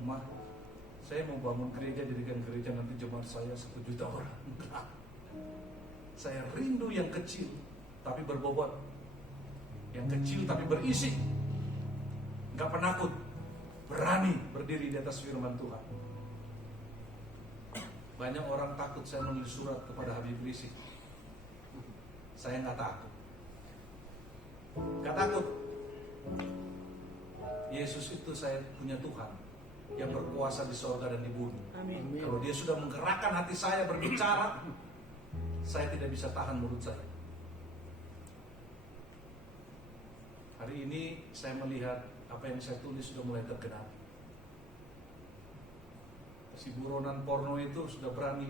mah, saya mau bangun gereja, jadikan gereja nanti jemaat saya 1 juta orang. Enggak. Saya rindu yang kecil tapi berbobot, yang kecil tapi berisi, gak penakut, berani berdiri di atas firman Tuhan. Banyak orang takut saya menulis surat kepada Habib Rizik. Saya gak takut. Gak takut. Yesus itu saya punya Tuhan yang berkuasa di sorga dan di bumi. Amin. Kalau dia sudah menggerakkan hati saya berbicara, saya tidak bisa tahan mulut saya. Hari ini saya melihat apa yang saya tulis sudah mulai terkenal. Si buronan porno itu sudah berani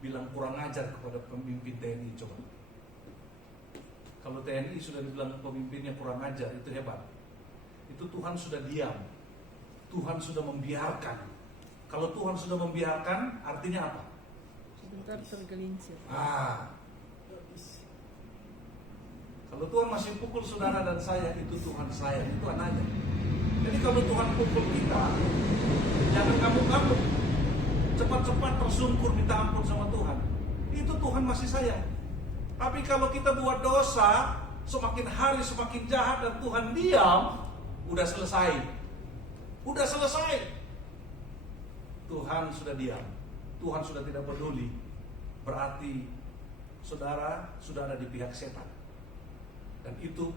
bilang kurang ajar kepada pemimpin TNI. Coba, kalau TNI sudah dibilang pemimpinnya kurang ajar, itu hebat. Itu Tuhan sudah diam, Tuhan sudah membiarkan. Kalau Tuhan sudah membiarkan, artinya apa? Sebentar tergelincir. Kalau Tuhan masih pukul saudara dan saya, itu Tuhan saya, itu anaknya. Jadi kalau Tuhan pukul kita, jangan ngamuk-ngamuk, cepat-cepat tersungkur minta ampun sama Tuhan. Itu Tuhan masih sayang. Tapi kalau kita buat dosa, semakin hari semakin jahat dan Tuhan diam, udah selesai. Udah selesai. Tuhan sudah diam, Tuhan sudah tidak peduli. Berarti saudara sudah ada di pihak setan. Dan itu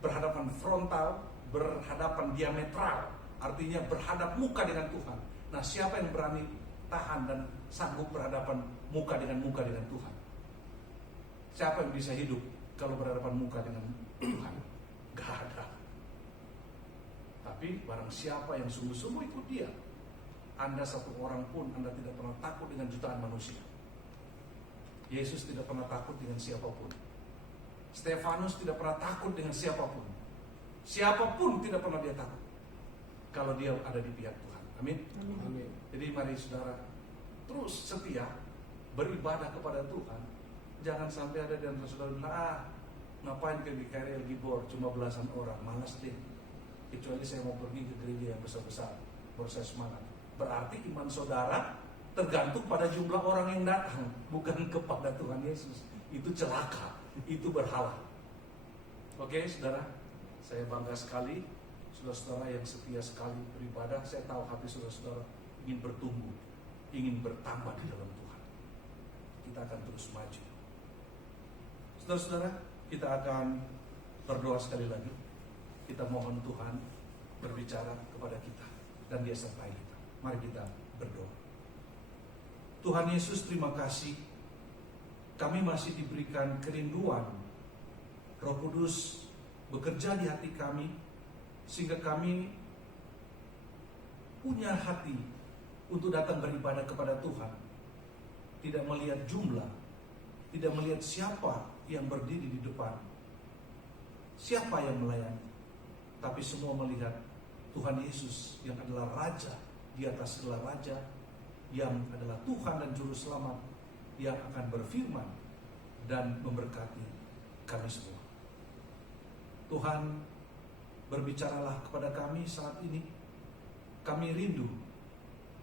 berhadapan frontal, berhadapan diametral, artinya berhadap muka dengan Tuhan. Nah, siapa yang berani tahan dan sanggup berhadapan muka dengan Tuhan? Siapa yang bisa hidup kalau berhadapan muka dengan Tuhan? Gak ada. Tapi barang siapa yang sungguh-sungguh ikut dia, Anda satu orang pun Anda tidak pernah takut dengan jutaan manusia. Yesus tidak pernah takut dengan siapapun. Stefanus tidak pernah takut dengan siapapun. Siapapun tidak pernah dia takut kalau dia ada di pihak Tuhan. Amin. Amin. Jadi mari saudara terus setia beribadah kepada Tuhan. Jangan sampai ada di antara saudara bilang, ngapain ke KRL Gibor cuma belasan orang, malas deh. Kecuali saya mau pergi ke gereja yang besar-besar, baru saya semangat. Berarti iman saudara tergantung pada jumlah orang yang datang, bukan kepada Tuhan Yesus. Itu celaka. Itu berhala. Oke, saudara, saya bangga sekali saudara-saudara yang setia sekali beribadah. Saya tahu hati saudara-saudara ingin bertumbuh, ingin bertambah di dalam Tuhan. Kita akan terus maju. Saudara-saudara, kita akan berdoa sekali lagi. Kita mohon Tuhan berbicara kepada kita dan Dia sertai kita. Mari kita berdoa. Tuhan Yesus, terima kasih. Kami masih diberikan kerinduan. Roh Kudus bekerja di hati kami sehingga kami punya hati untuk datang beribadah kepada Tuhan. Tidak melihat jumlah, tidak melihat siapa yang berdiri di depan, siapa yang melayani, tapi semua melihat Tuhan Yesus yang adalah Raja di atas segala raja, yang adalah Tuhan dan Juru Selamat, yang akan berfirman dan memberkati kami semua. Tuhan, berbicaralah kepada kami saat ini. Kami rindu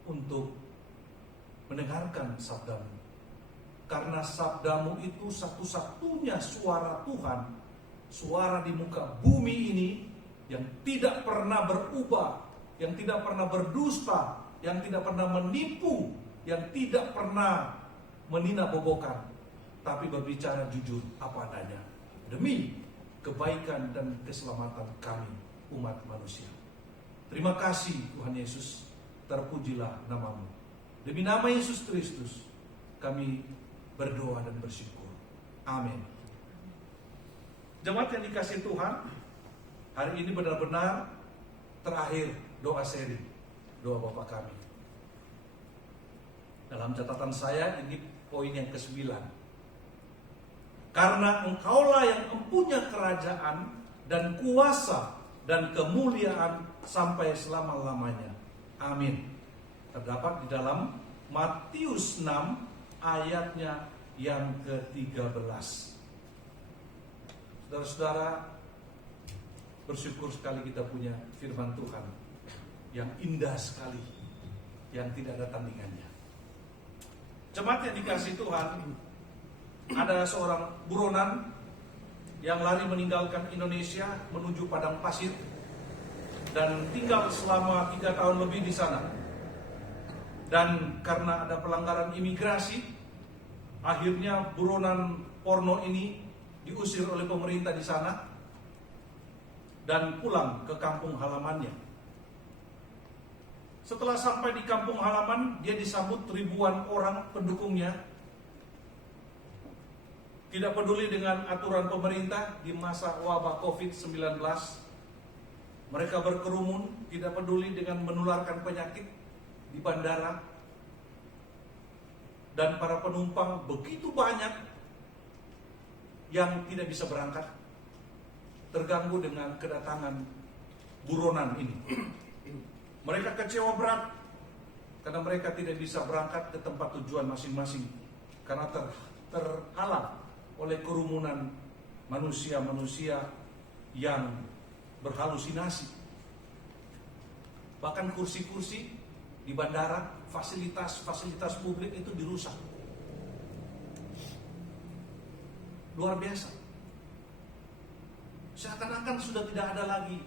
untuk mendengarkan sabdamu, karena sabdamu itu satu-satunya suara Tuhan, suara di muka bumi ini yang tidak pernah berubah, yang tidak pernah berdusta, yang tidak pernah menipu, yang tidak pernah meninabobokan, tapi berbicara jujur apa adanya demi kebaikan dan keselamatan kami umat manusia. Terima kasih Tuhan Yesus, terpujilah namamu. Demi nama Yesus Kristus kami berdoa dan bersyukur. Amin. Jemaat yang dikasihi Tuhan, hari ini benar-benar terakhir doa seri, doa Bapa kami. Dalam catatan saya ini poin yang ke-9. Karena Engkaulah yang mempunyai kerajaan dan kuasa dan kemuliaan sampai selama-lamanya. Amin. Terdapat di dalam Matius 6 ayatnya yang ke-13. Saudara-saudara, bersyukur sekali kita punya firman Tuhan yang indah sekali, yang tidak ada tandingannya. Jemaat yang dikasihi Tuhan, ada seorang buronan yang lari meninggalkan Indonesia menuju padang pasir dan tinggal selama 3 tahun lebih di sana. Dan karena ada pelanggaran imigrasi, akhirnya buronan porno ini diusir oleh pemerintah di sana dan pulang ke kampung halamannya. Setelah sampai di kampung halaman, dia disambut ribuan orang pendukungnya. Tidak peduli dengan aturan pemerintah di masa wabah COVID-19. Mereka berkerumun, tidak peduli dengan menularkan penyakit di bandara. Dan para penumpang begitu banyak yang tidak bisa berangkat, terganggu dengan kedatangan buronan ini. Mereka kecewa berat karena mereka tidak bisa berangkat ke tempat tujuan masing-masing karena terhalang oleh kerumunan manusia-manusia yang berhalusinasi. Bahkan kursi-kursi di bandara, fasilitas publik itu dirusak. Luar biasa. Seakan-akan sudah tidak ada lagi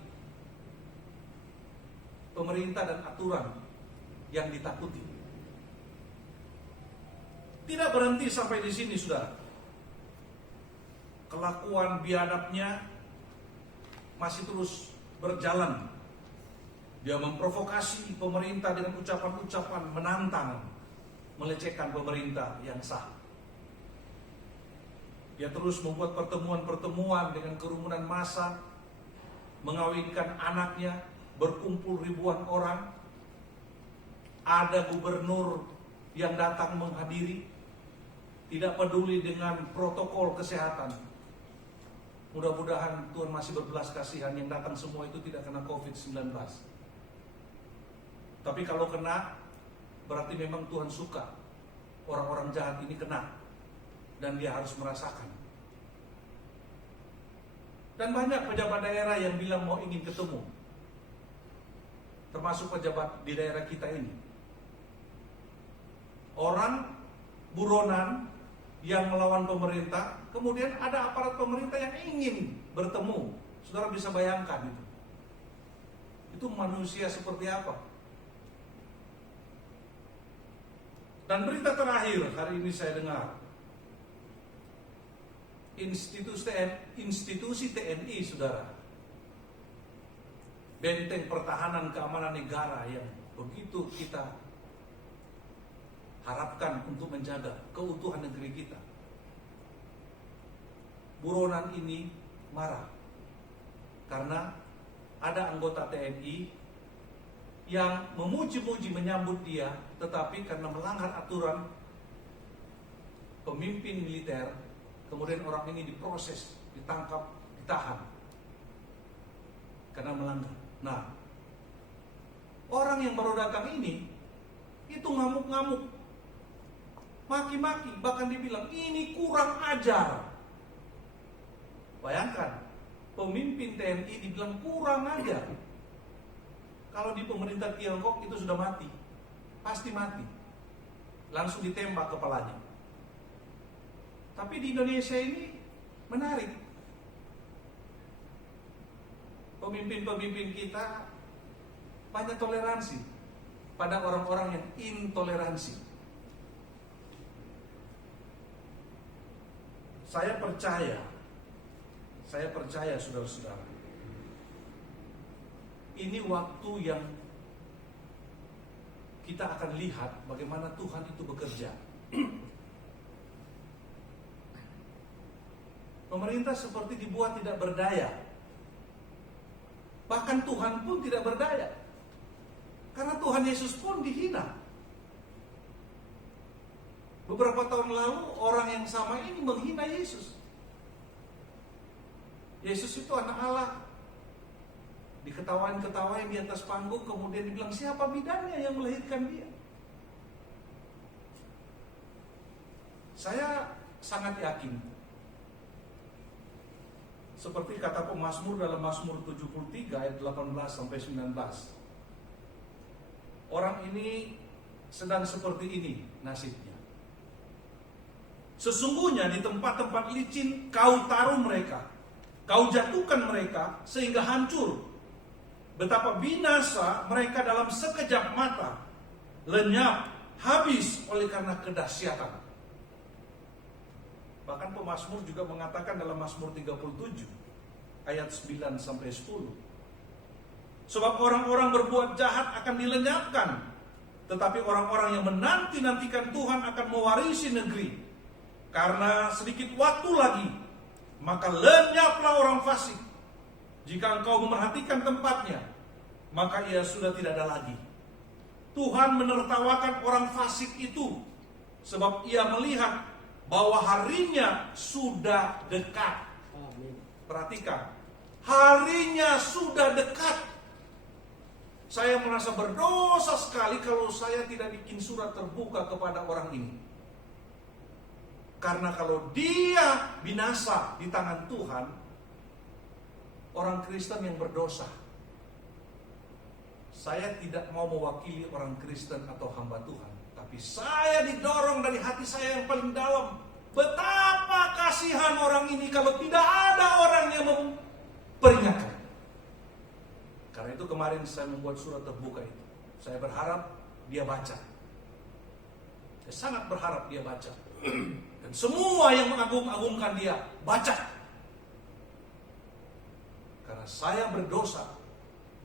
pemerintah dan aturan yang ditakuti. Tidak berhenti sampai di sini, saudara. Kelakuan biadabnya masih terus berjalan. Dia memprovokasi pemerintah dengan ucapan-ucapan menantang, melecehkan pemerintah yang sah. Dia terus membuat pertemuan-pertemuan dengan kerumunan massa, mengawinkan anaknya, berkumpul ribuan orang. Ada gubernur yang datang menghadiri, tidak peduli dengan protokol kesehatan. Mudah-mudahan Tuhan masih berbelas kasihan, yang datang semua itu tidak kena COVID-19. Tapi kalau kena, berarti memang Tuhan suka orang-orang jahat ini kena, dan dia harus merasakan. Dan banyak pejabat daerah yang bilang mau ingin ketemu, termasuk pejabat di daerah kita ini. Orang buronan yang melawan pemerintah, kemudian ada aparat pemerintah yang ingin bertemu. Saudara bisa bayangkan itu. Itu manusia seperti apa? Dan berita terakhir hari ini saya dengar, institusi TNI, saudara, benteng pertahanan keamanan negara yang begitu kita harapkan untuk menjaga keutuhan negeri kita. Buronan ini marah karena ada anggota TNI yang memuji-muji menyambut dia, tetapi karena melanggar aturan pemimpin militer, kemudian orang ini diproses, ditangkap, ditahan karena melanggar. Nah, orang yang baru datang ini itu ngamuk-ngamuk, maki-maki, bahkan dibilang ini kurang ajar. Bayangkan, pemimpin TNI dibilang kurang ajar. Kalau di pemerintah Tiongkok itu sudah mati, pasti mati, langsung ditembak kepalanya. Tapi di Indonesia ini menarik. Pemimpin-pemimpin kita banyak toleransi pada orang-orang yang intoleransi. Saya percaya saudara-saudara, ini waktu yang kita akan lihat bagaimana Tuhan itu bekerja. Pemerintah seperti dibuat tidak berdaya. Bahkan Tuhan pun tidak berdaya. Karena Tuhan Yesus pun dihina. Beberapa tahun lalu orang yang sama ini menghina Yesus. Yesus itu anak Allah. Diketawain-ketawain di atas panggung, kemudian dibilang siapa bidannya yang melahirkan dia. Saya sangat yakin, seperti kata pemazmur dalam Mazmur 73 ayat 18 sampai 19. orang ini sedang seperti ini nasibnya. Sesungguhnya di tempat-tempat licin kau taruh mereka, kau jatuhkan mereka sehingga hancur. Betapa binasa mereka dalam sekejap mata, lenyap, habis oleh karena kedahsyatan. Bahkan pemazmur juga mengatakan dalam Mazmur 37 ayat 9 sampai 10. Sebab orang-orang berbuat jahat akan dilenyapkan, tetapi orang-orang yang menanti-nantikan Tuhan akan mewarisi negeri. Karena sedikit waktu lagi, maka lenyaplah orang fasik. Jika engkau memerhatikan tempatnya, maka ia sudah tidak ada lagi. Tuhan menertawakan orang fasik itu, sebab ia melihat bahwa harinya sudah dekat. Perhatikan, harinya sudah dekat. Saya merasa berdosa sekali kalau saya tidak bikin surat terbuka kepada orang ini. Karena kalau dia binasa di tangan Tuhan, orang Kristen yang berdosa. Saya tidak mau mewakili orang Kristen atau hamba Tuhan, tapi saya didorong dari hati saya yang paling dalam. Betapa kasihan orang ini kalau tidak ada orang yang memperingatkan. Karena itu kemarin saya membuat surat terbuka itu. Saya berharap dia baca. Saya sangat berharap dia baca. Dan semua yang mengagung-agungkan dia, baca. Karena saya berdosa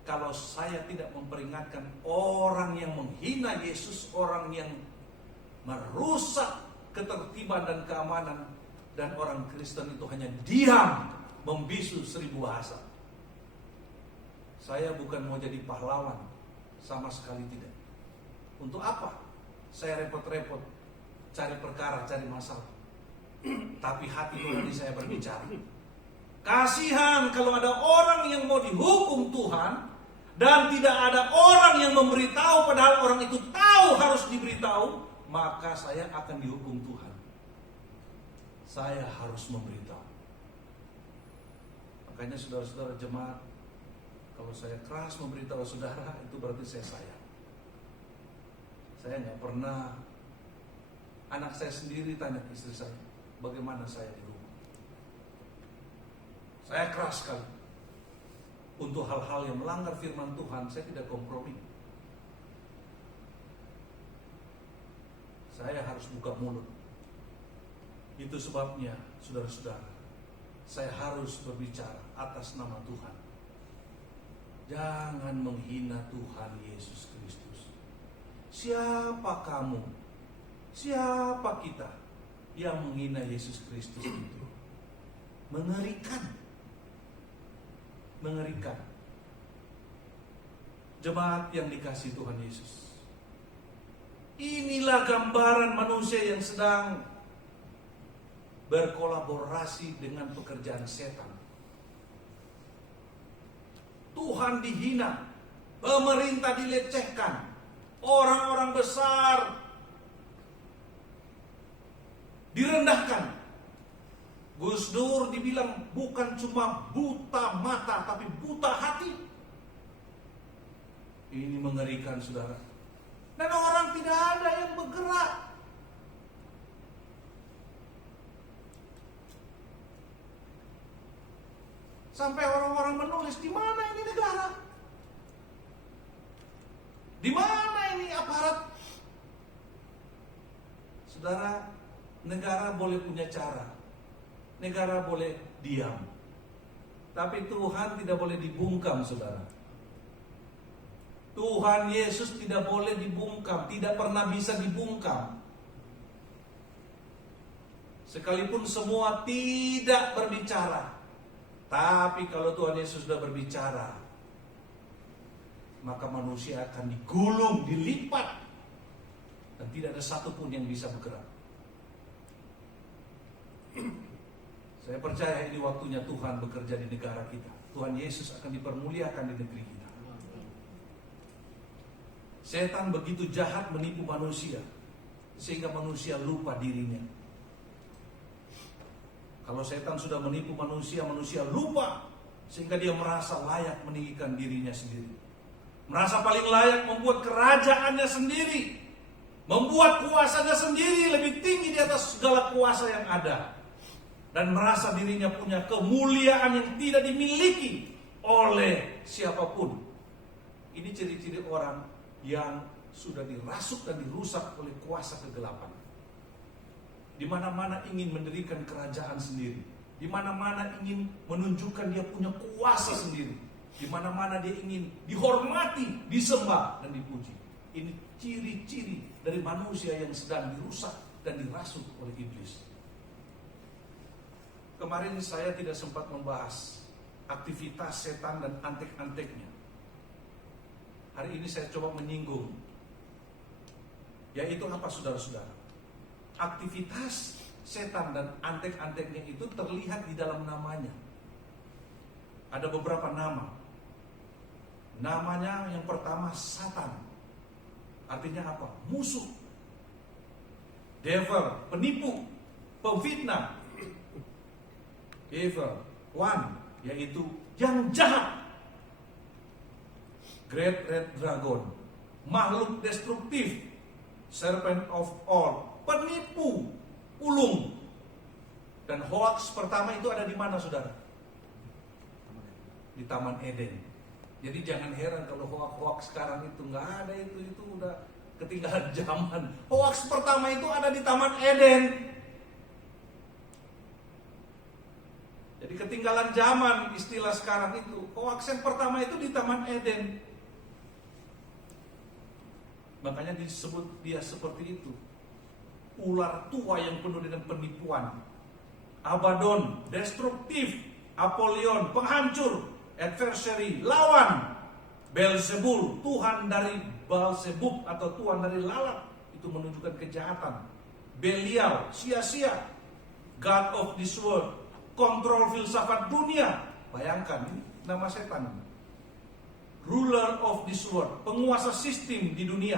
kalau saya tidak memperingatkan orang yang menghina Yesus, orang yang merusak ketertiban dan keamanan, dan orang Kristen itu hanya diam, membisu 1000 bahasa. Saya bukan mau jadi pahlawan, sama sekali tidak. Untuk apa saya repot-repot cari perkara, cari masalah? Tapi hati nurani saya berbicara. Kasihan kalau ada orang yang mau dihukum Tuhan dan tidak ada orang yang memberitahu, padahal orang itu tahu harus diberitahu, maka saya akan dihukum Tuhan. Saya harus memberitahu. Makanya saudara-saudara jemaat, kalau saya keras memberitahu saudara, itu berarti saya sayang. Saya nggak pernah, anak saya sendiri tanya istri saya, bagaimana saya di rumah. Saya keras sekali. Untuk hal-hal yang melanggar firman Tuhan, saya tidak kompromi. Saya harus buka mulut. Itu sebabnya, saudara-saudara, saya harus berbicara atas nama Tuhan. Jangan menghina Tuhan Yesus Kristus. Siapa kamu? Siapa kita yang menghina Yesus Kristus itu? Mengerikan. Mengerikan. Jemaat yang dikasihi Tuhan Yesus, inilah gambaran manusia yang sedang berkolaborasi dengan pekerjaan setan. Tuhan dihina, pemerintah dilecehkan, orang-orang besar direndahkan. Gus Dur dibilang bukan cuma buta mata, tapi buta hati. Ini mengerikan, saudara. Dan orang tidak ada yang bergerak. Sampai orang-orang menulis, di mana ini negara? Di mana ini aparat? Saudara, negara boleh punya cara. Negara boleh diam. Tapi Tuhan tidak boleh dibungkam, saudara. Tuhan Yesus tidak boleh dibungkam, tidak pernah bisa dibungkam. Sekalipun semua tidak berbicara, tapi kalau Tuhan Yesus sudah berbicara, maka manusia akan digulung, dilipat, dan tidak ada satupun yang bisa bergerak. Saya percaya ini waktunya Tuhan bekerja di negara kita. Tuhan Yesus akan dipermuliakan di negeri kita. Setan begitu jahat menipu manusia, sehingga manusia lupa dirinya. Kalau setan sudah menipu manusia, manusia lupa, sehingga dia merasa layak meninggikan dirinya sendiri. merasa paling layak membuat kerajaannya sendiri, membuat kuasanya sendiri lebih tinggi di atas segala kuasa yang ada, dan merasa dirinya punya kemuliaan yang tidak dimiliki oleh siapapun. Ini ciri-ciri orang yang sudah dirasuk dan dirusak oleh kuasa kegelapan. Di mana-mana ingin mendirikan kerajaan sendiri, di mana-mana ingin menunjukkan dia punya kuasa sendiri, di mana-mana dia ingin dihormati, disembah dan dipuji. Ini ciri-ciri dari manusia yang sedang dirusak dan dirasuk oleh iblis. Kemarin saya tidak sempat membahas aktivitas setan dan antek-anteknya. Hari ini saya coba menyinggung, yaitu apa saudara-saudara? Aktivitas setan dan antek-anteknya itu terlihat di dalam namanya. Ada beberapa nama. Namanya yang pertama Satan. Artinya apa? Musuh. Devil, penipu, pemfitnah. Devil, one, yaitu yang jahat. Great Red Dragon, makhluk destruktif, serpent of all, penipu, ulung. Dan hoax pertama itu ada di mana, saudara? Di Taman Eden. Jadi jangan heran kalau hoax sekarang itu nggak ada, itu udah ketinggalan zaman. Hoax pertama itu ada di Taman Eden. Jadi ketinggalan zaman istilah sekarang itu. Hoax yang pertama itu di Taman Eden. Makanya disebut dia seperti itu. Ular tua yang penuh dengan penipuan. Abaddon, destruktif. Apollyon, penghancur. Adversary, lawan. Beelzebul, Tuhan dari Beelzebub atau Tuhan dari lalat. Itu menunjukkan kejahatan. Belial, sia-sia. God of this world, kontrol filsafat dunia. Bayangkan, ini nama setan. Ruler of this world, penguasa sistem di dunia.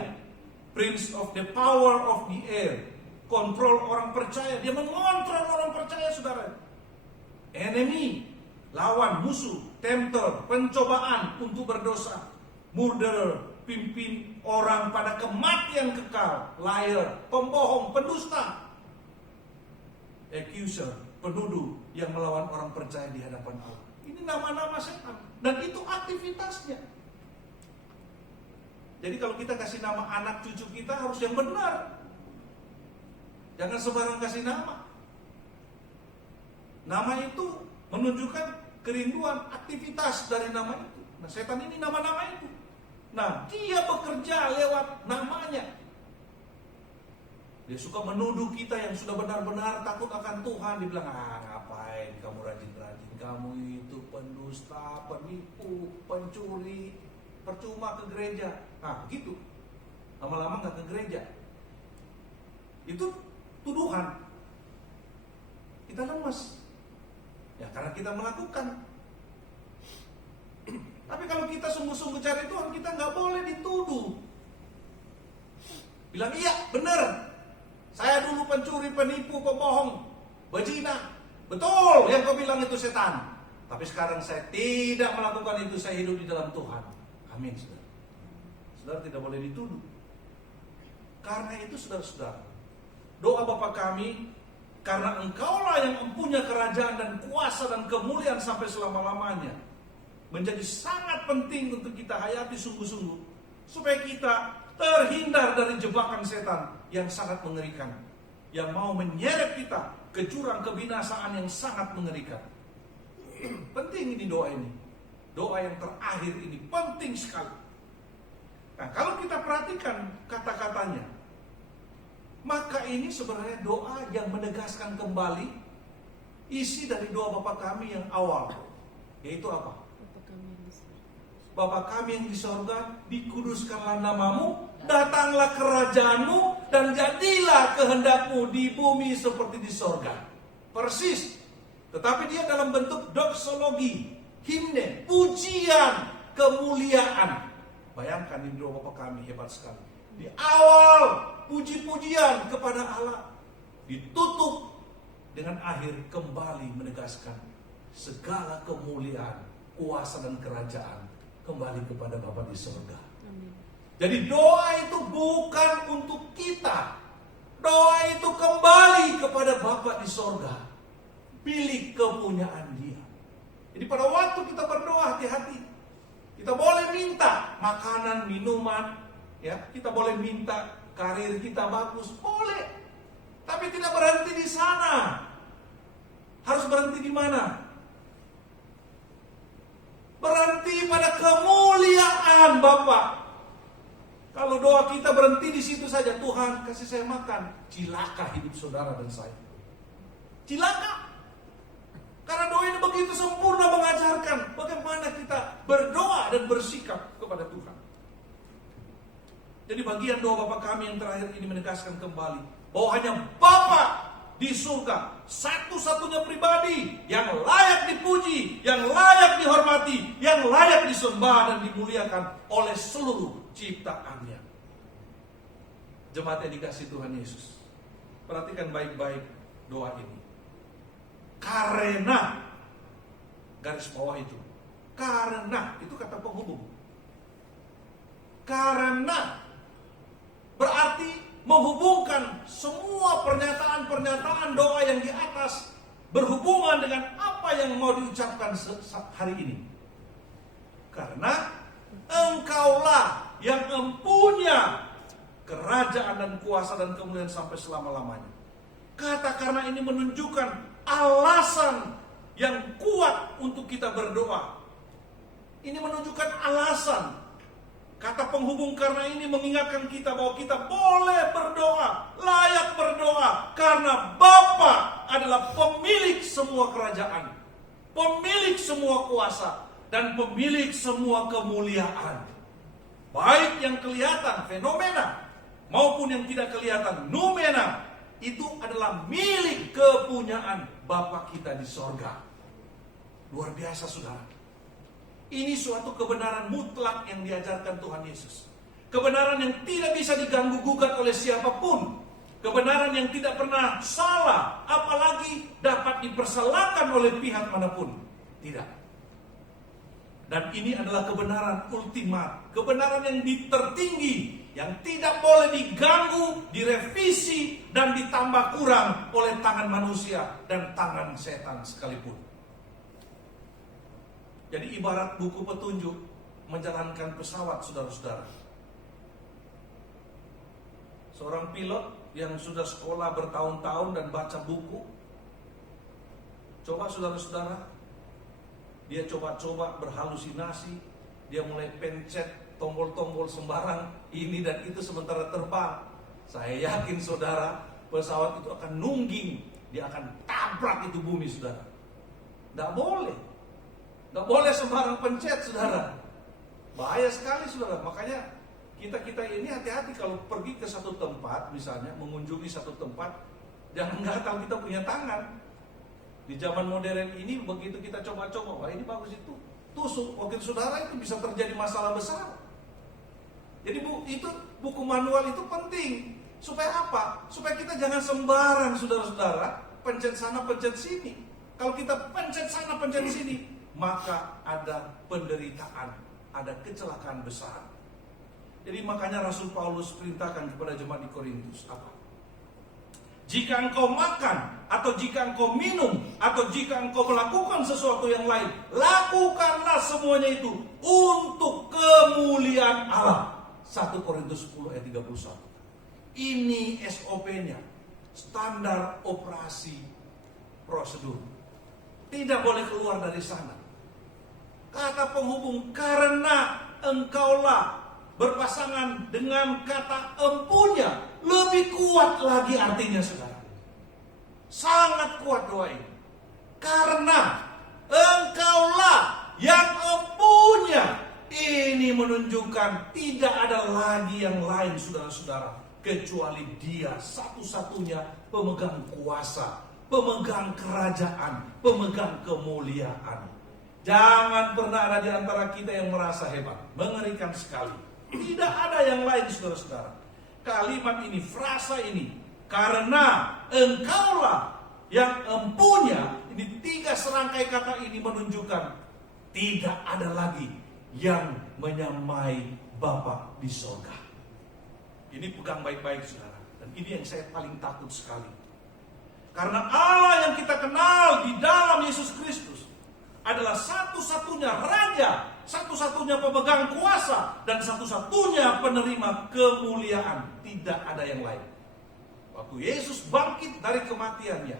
Prince of the power of the air, kontrol orang percaya. Dia mengontrol orang percaya, saudara. Enemy, lawan, musuh. Tempter, pencobaan untuk berdosa. Murderer, pimpin orang pada kematian kekal. Liar, pembohong, pendusta. Accuser, penuduh yang melawan orang percaya di hadapan Allah. Ini nama-nama setan. Dan itu aktivitasnya. Jadi kalau kita kasih nama anak cucu kita harus yang benar. Jangan sembarang kasih nama. Nama itu menunjukkan kerinduan, aktivitas dari nama itu. Nah, setan ini nama-nama itu. Nah, dia bekerja lewat namanya. Dia suka menuduh kita yang sudah benar-benar takut akan Tuhan. Dia bilang, ngapain kamu rajin-rajin, kamu itu pendusta, penipu, pencuri, percuma ke gereja. Nah, begitu. Lama-lama gak ke gereja. Itu tuduhan. Kita lemas. Ya karena kita melakukan. Tapi kalau kita sungguh-sungguh cari Tuhan, kita gak boleh dituduh. Bilang, iya benar, saya dulu pencuri, penipu, pembohong, bejina. Betul yang kau bilang itu setan. Tapi sekarang saya tidak melakukan itu, saya hidup di dalam Tuhan. Amin, saudara. Saudara tidak boleh dituduh. Karena itu saudara-saudara, doa Bapa kami, karena Engkaulah yang mempunyai kerajaan dan kuasa dan kemuliaan sampai selama-lamanya, menjadi sangat penting untuk kita hayati sungguh-sungguh, supaya kita terhindar dari jebakan setan yang sangat mengerikan, yang mau menyeret kita ke jurang kebinasaan yang sangat mengerikan. Penting ini doa ini. Doa yang terakhir ini penting sekali. Nah, kalau kita perhatikan kata-katanya, maka ini sebenarnya doa yang menegaskan kembali isi dari doa Bapa kami yang awal. Yaitu apa? Bapa kami yang di sorga, dikuduskanlah namamu, datanglah kerajaanmu, dan jadilah kehendakmu di bumi seperti di sorga. Persis. Tetapi dia dalam bentuk doksologi, himne, pujian, kemuliaan. Bayangkan ini doa Bapa kami hebat sekali. Di awal puji-pujian kepada Allah, ditutup dengan akhir kembali menegaskan segala kemuliaan, kuasa dan kerajaan kembali kepada Bapa di surga. Amin. Jadi doa itu bukan untuk kita. Doa itu kembali kepada Bapa di surga. Milik kepunyaan Dia. Jadi pada waktu kita berdoa, hati-hati. Kita boleh minta makanan, minuman, ya. Kita boleh minta karir kita bagus, boleh. Tapi tidak berhenti di sana. Harus berhenti di mana? Berhenti pada kemuliaan Bapa. Kalau doa kita berhenti di situ saja, Tuhan kasih saya makan, cilaka hidup saudara dan saya. Cilaka. Karena doa ini begitu sempurna mengajarkan bagaimana kita berdoa dan bersikap kepada Tuhan. Jadi bagian doa Bapa kami yang terakhir ini menegaskan kembali bahwa hanya Bapa di surga, satu-satunya pribadi yang layak dipuji, yang layak dihormati, yang layak disembah dan dimuliakan oleh seluruh ciptaannya. Jemaat yang dikasihi Tuhan Yesus, perhatikan baik-baik doa ini. Karena, garis bawah itu, karena itu kata penghubung. Karena berarti menghubungkan semua pernyataan-pernyataan doa yang di atas berhubungan dengan apa yang mau diucapkan hari ini. Karena Engkaulah yang mempunyai kerajaan dan kuasa dan kemuliaan sampai selama-lamanya. Kata karena ini menunjukkan alasan yang kuat untuk kita berdoa. Ini menunjukkan alasan. Kata penghubung karena ini mengingatkan kita bahwa kita boleh berdoa, layak berdoa, karena Bapa adalah pemilik semua kerajaan, pemilik semua kuasa, dan pemilik semua kemuliaan. Baik yang kelihatan, fenomena, maupun yang tidak kelihatan, noumena, itu adalah milik kepunyaan Bapa kita di sorga. Luar biasa saudara. Ini suatu kebenaran mutlak yang diajarkan Tuhan Yesus. Kebenaran yang tidak bisa diganggu gugat oleh siapapun. Kebenaran yang tidak pernah salah, apalagi dapat dipersalahkan oleh pihak manapun. Tidak. Dan ini adalah kebenaran ultimat, kebenaran yang tertinggi, yang tidak boleh diganggu, direvisi, dan ditambah kurang oleh tangan manusia dan tangan setan sekalipun. Jadi ibarat buku petunjuk menjalankan pesawat, saudara-saudara. Seorang pilot yang sudah sekolah bertahun-tahun dan baca buku, coba saudara-saudara, dia coba-coba berhalusinasi, dia mulai pencet tombol-tombol sembarang ini dan itu sementara terbang. Saya yakin saudara, pesawat itu akan nungging, dia akan tabrak itu bumi saudara. Tidak boleh. Gak boleh sembarang pencet saudara. Bahaya sekali saudara. Makanya kita ini hati-hati kalau pergi ke satu tempat, misalnya mengunjungi satu tempat, jangan gatal kita punya tangan. Di zaman modern ini begitu kita coba-coba, wah ini bagus itu, tusuk wakil saudara, itu bisa terjadi masalah besar. Jadi itu buku manual itu penting. Supaya apa? Supaya kita jangan sembarang saudara-saudara, pencet sana pencet sini. Kalau kita pencet sana pencet sini, maka ada penderitaan, ada kecelakaan besar. Jadi makanya Rasul Paulus perintahkan kepada jemaat di Korintus apa? Jika engkau makan, atau jika engkau minum, atau jika engkau melakukan sesuatu yang lain, lakukanlah semuanya itu untuk kemuliaan Allah. 1 Korintus 10 ayat 31. Ini SOP-nya, standar operasi prosedur. Tidak boleh keluar dari sana. Kata penghubung karena engkaulah berpasangan dengan kata empunya, lebih kuat lagi artinya saudara. Sangat kuat doa ini. Karena engkaulah yang empunya. Ini menunjukkan tidak ada lagi yang lain saudara-saudara, kecuali Dia satu-satunya pemegang kuasa, pemegang kerajaan, pemegang kemuliaan. Jangan pernah ada di antara kita yang merasa hebat. Mengerikan sekali. Tidak ada yang lain saudara-saudara. Kalimat ini, frasa ini, karena engkaulah yang empunya, ini 3 serangkai kata ini menunjukkan tidak ada lagi yang menyamai Bapa di sorga. Ini pegang baik-baik saudara. Dan ini yang saya paling takut sekali. Karena Allah yang kita kenal di dalam Yesus Kristus adalah satu-satunya Raja, satu-satunya pemegang kuasa, dan satu-satunya penerima kemuliaan. Tidak ada yang lain. Waktu Yesus bangkit dari kematiannya,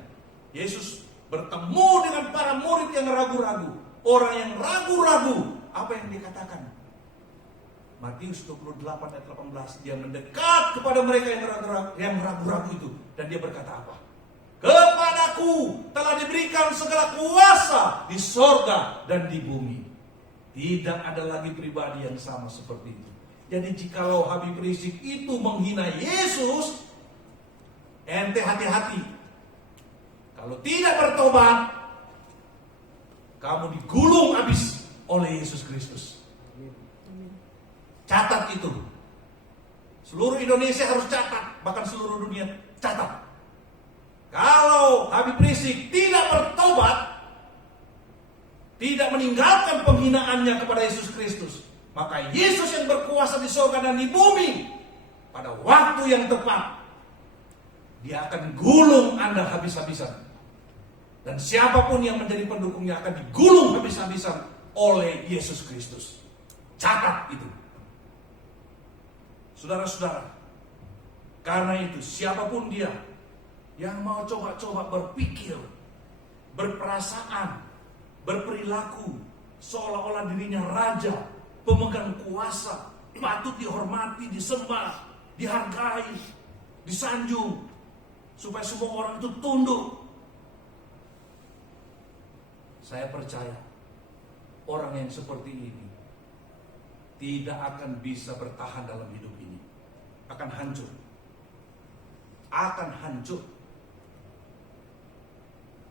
Yesus bertemu dengan para murid yang ragu-ragu. Orang yang ragu-ragu, apa yang dikatakan? Matius 28 ayat 18, dia mendekat kepada mereka yang ragu-ragu itu. Dan dia berkata apa? Kepadaku telah diberikan segala kuasa di sorga dan di bumi. Tidak ada lagi pribadi yang sama seperti itu. Jadi jikalau Habib Rizik itu menghina Yesus, ente hati-hati. Kalau tidak bertobat, kamu digulung habis oleh Yesus Kristus. Catat itu. Seluruh Indonesia harus catat, bahkan seluruh dunia catat. Kalau Habib Rizik tidak bertobat, tidak meninggalkan penghinaannya kepada Yesus Kristus, maka Yesus yang berkuasa di surga dan di bumi, pada waktu yang tepat, dia akan gulung Anda habis-habisan. Dan siapapun yang menjadi pendukungnya akan digulung habis-habisan oleh Yesus Kristus. Catat itu. Saudara-saudara, karena itu siapapun dia yang mau coba-coba berpikir, berperasaan, berperilaku seolah-olah dirinya raja, pemegang kuasa, patut dihormati, disembah, dihargai, disanjung, supaya semua orang itu tunduk. Saya percaya orang yang seperti ini tidak akan bisa bertahan dalam hidup ini. Akan hancur. Akan hancur.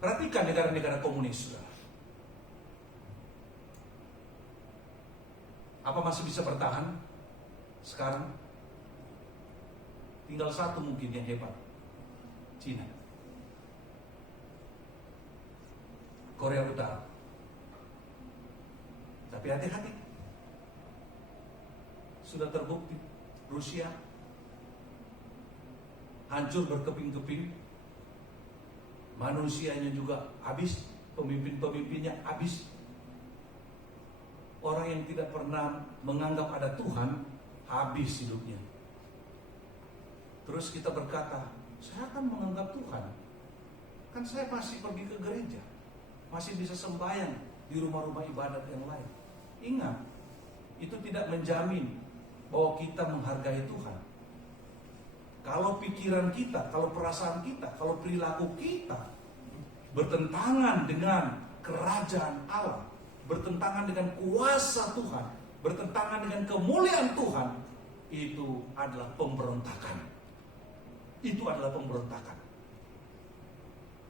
Perhatikan negara-negara komunis, saudara. Apa masih bisa bertahan sekarang? Tinggal satu mungkin yang hebat, Cina, Korea Utara. Tapi hati-hati, sudah terbukti Rusia hancur berkeping-keping, manusianya juga habis, pemimpin-pemimpinnya habis. Orang yang tidak pernah menganggap ada Tuhan, habis hidupnya. Terus kita berkata, saya akan menganggap Tuhan. Kan saya masih pergi ke gereja, masih bisa sembahyang di rumah-rumah ibadat yang lain. Ingat, itu tidak menjamin bahwa kita menghargai Tuhan. Kalau pikiran kita, kalau perasaan kita, kalau perilaku kita bertentangan dengan kerajaan Allah, bertentangan dengan kuasa Tuhan, bertentangan dengan kemuliaan Tuhan, itu adalah pemberontakan. Itu adalah pemberontakan.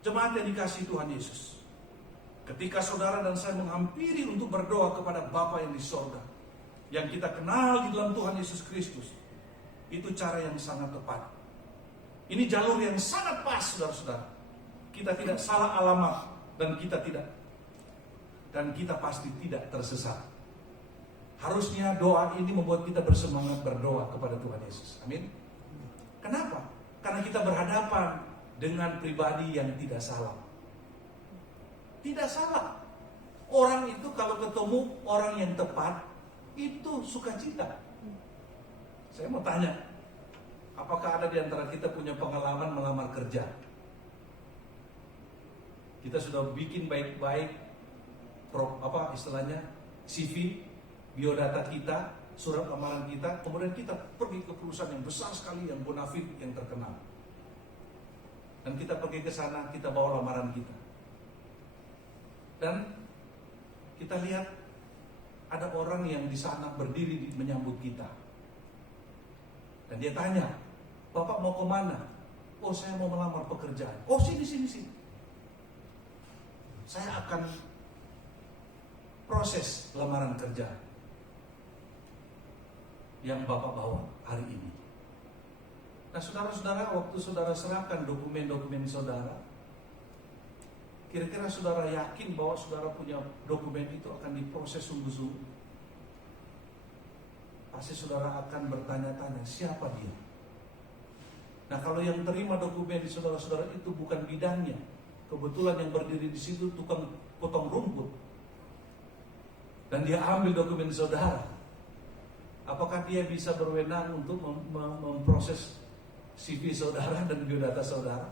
Jemaat yang dikasihi Tuhan Yesus, ketika saudara dan saya menghampiri untuk berdoa kepada Bapa yang di sorga, yang kita kenal di dalam Tuhan Yesus Kristus, itu cara yang sangat tepat. Ini jalur yang sangat pas, saudara-saudara. Kita tidak salah alamat, dan kita pasti tidak tersesat. Harusnya doa ini membuat kita bersemangat berdoa kepada Tuhan Yesus. Amin. Kenapa? Karena kita berhadapan dengan pribadi yang tidak salah. Tidak salah. Orang itu kalau ketemu orang yang tepat, itu sukacita. Saya mau tanya, apakah ada di antara kita punya pengalaman melamar kerja? Kita sudah bikin baik-baik CV, biodata kita, surat lamaran kita, kemudian kita pergi ke perusahaan yang besar sekali, yang bonafit, yang terkenal. Dan kita pergi ke sana, kita bawa lamaran kita. Dan kita lihat ada orang yang di sana berdiri menyambut kita. Dan dia tanya, Bapak mau kemana? Oh, saya mau melamar pekerjaan. Oh, sini. Saya akan proses lamaran kerja yang Bapak bawa hari ini. Nah, saudara-saudara, waktu saudara serahkan dokumen-dokumen saudara, kira-kira saudara yakin bahwa saudara punya dokumen itu akan diproses sungguh-sungguh? pasti saudara akan bertanya-tanya, siapa dia? Nah, kalau yang terima dokumen saudara-saudara itu bukan bidangnya, kebetulan yang berdiri di situ tukang potong rumput, dan dia ambil dokumen saudara, apakah dia bisa berwenang untuk memproses CV saudara dan biodata saudara?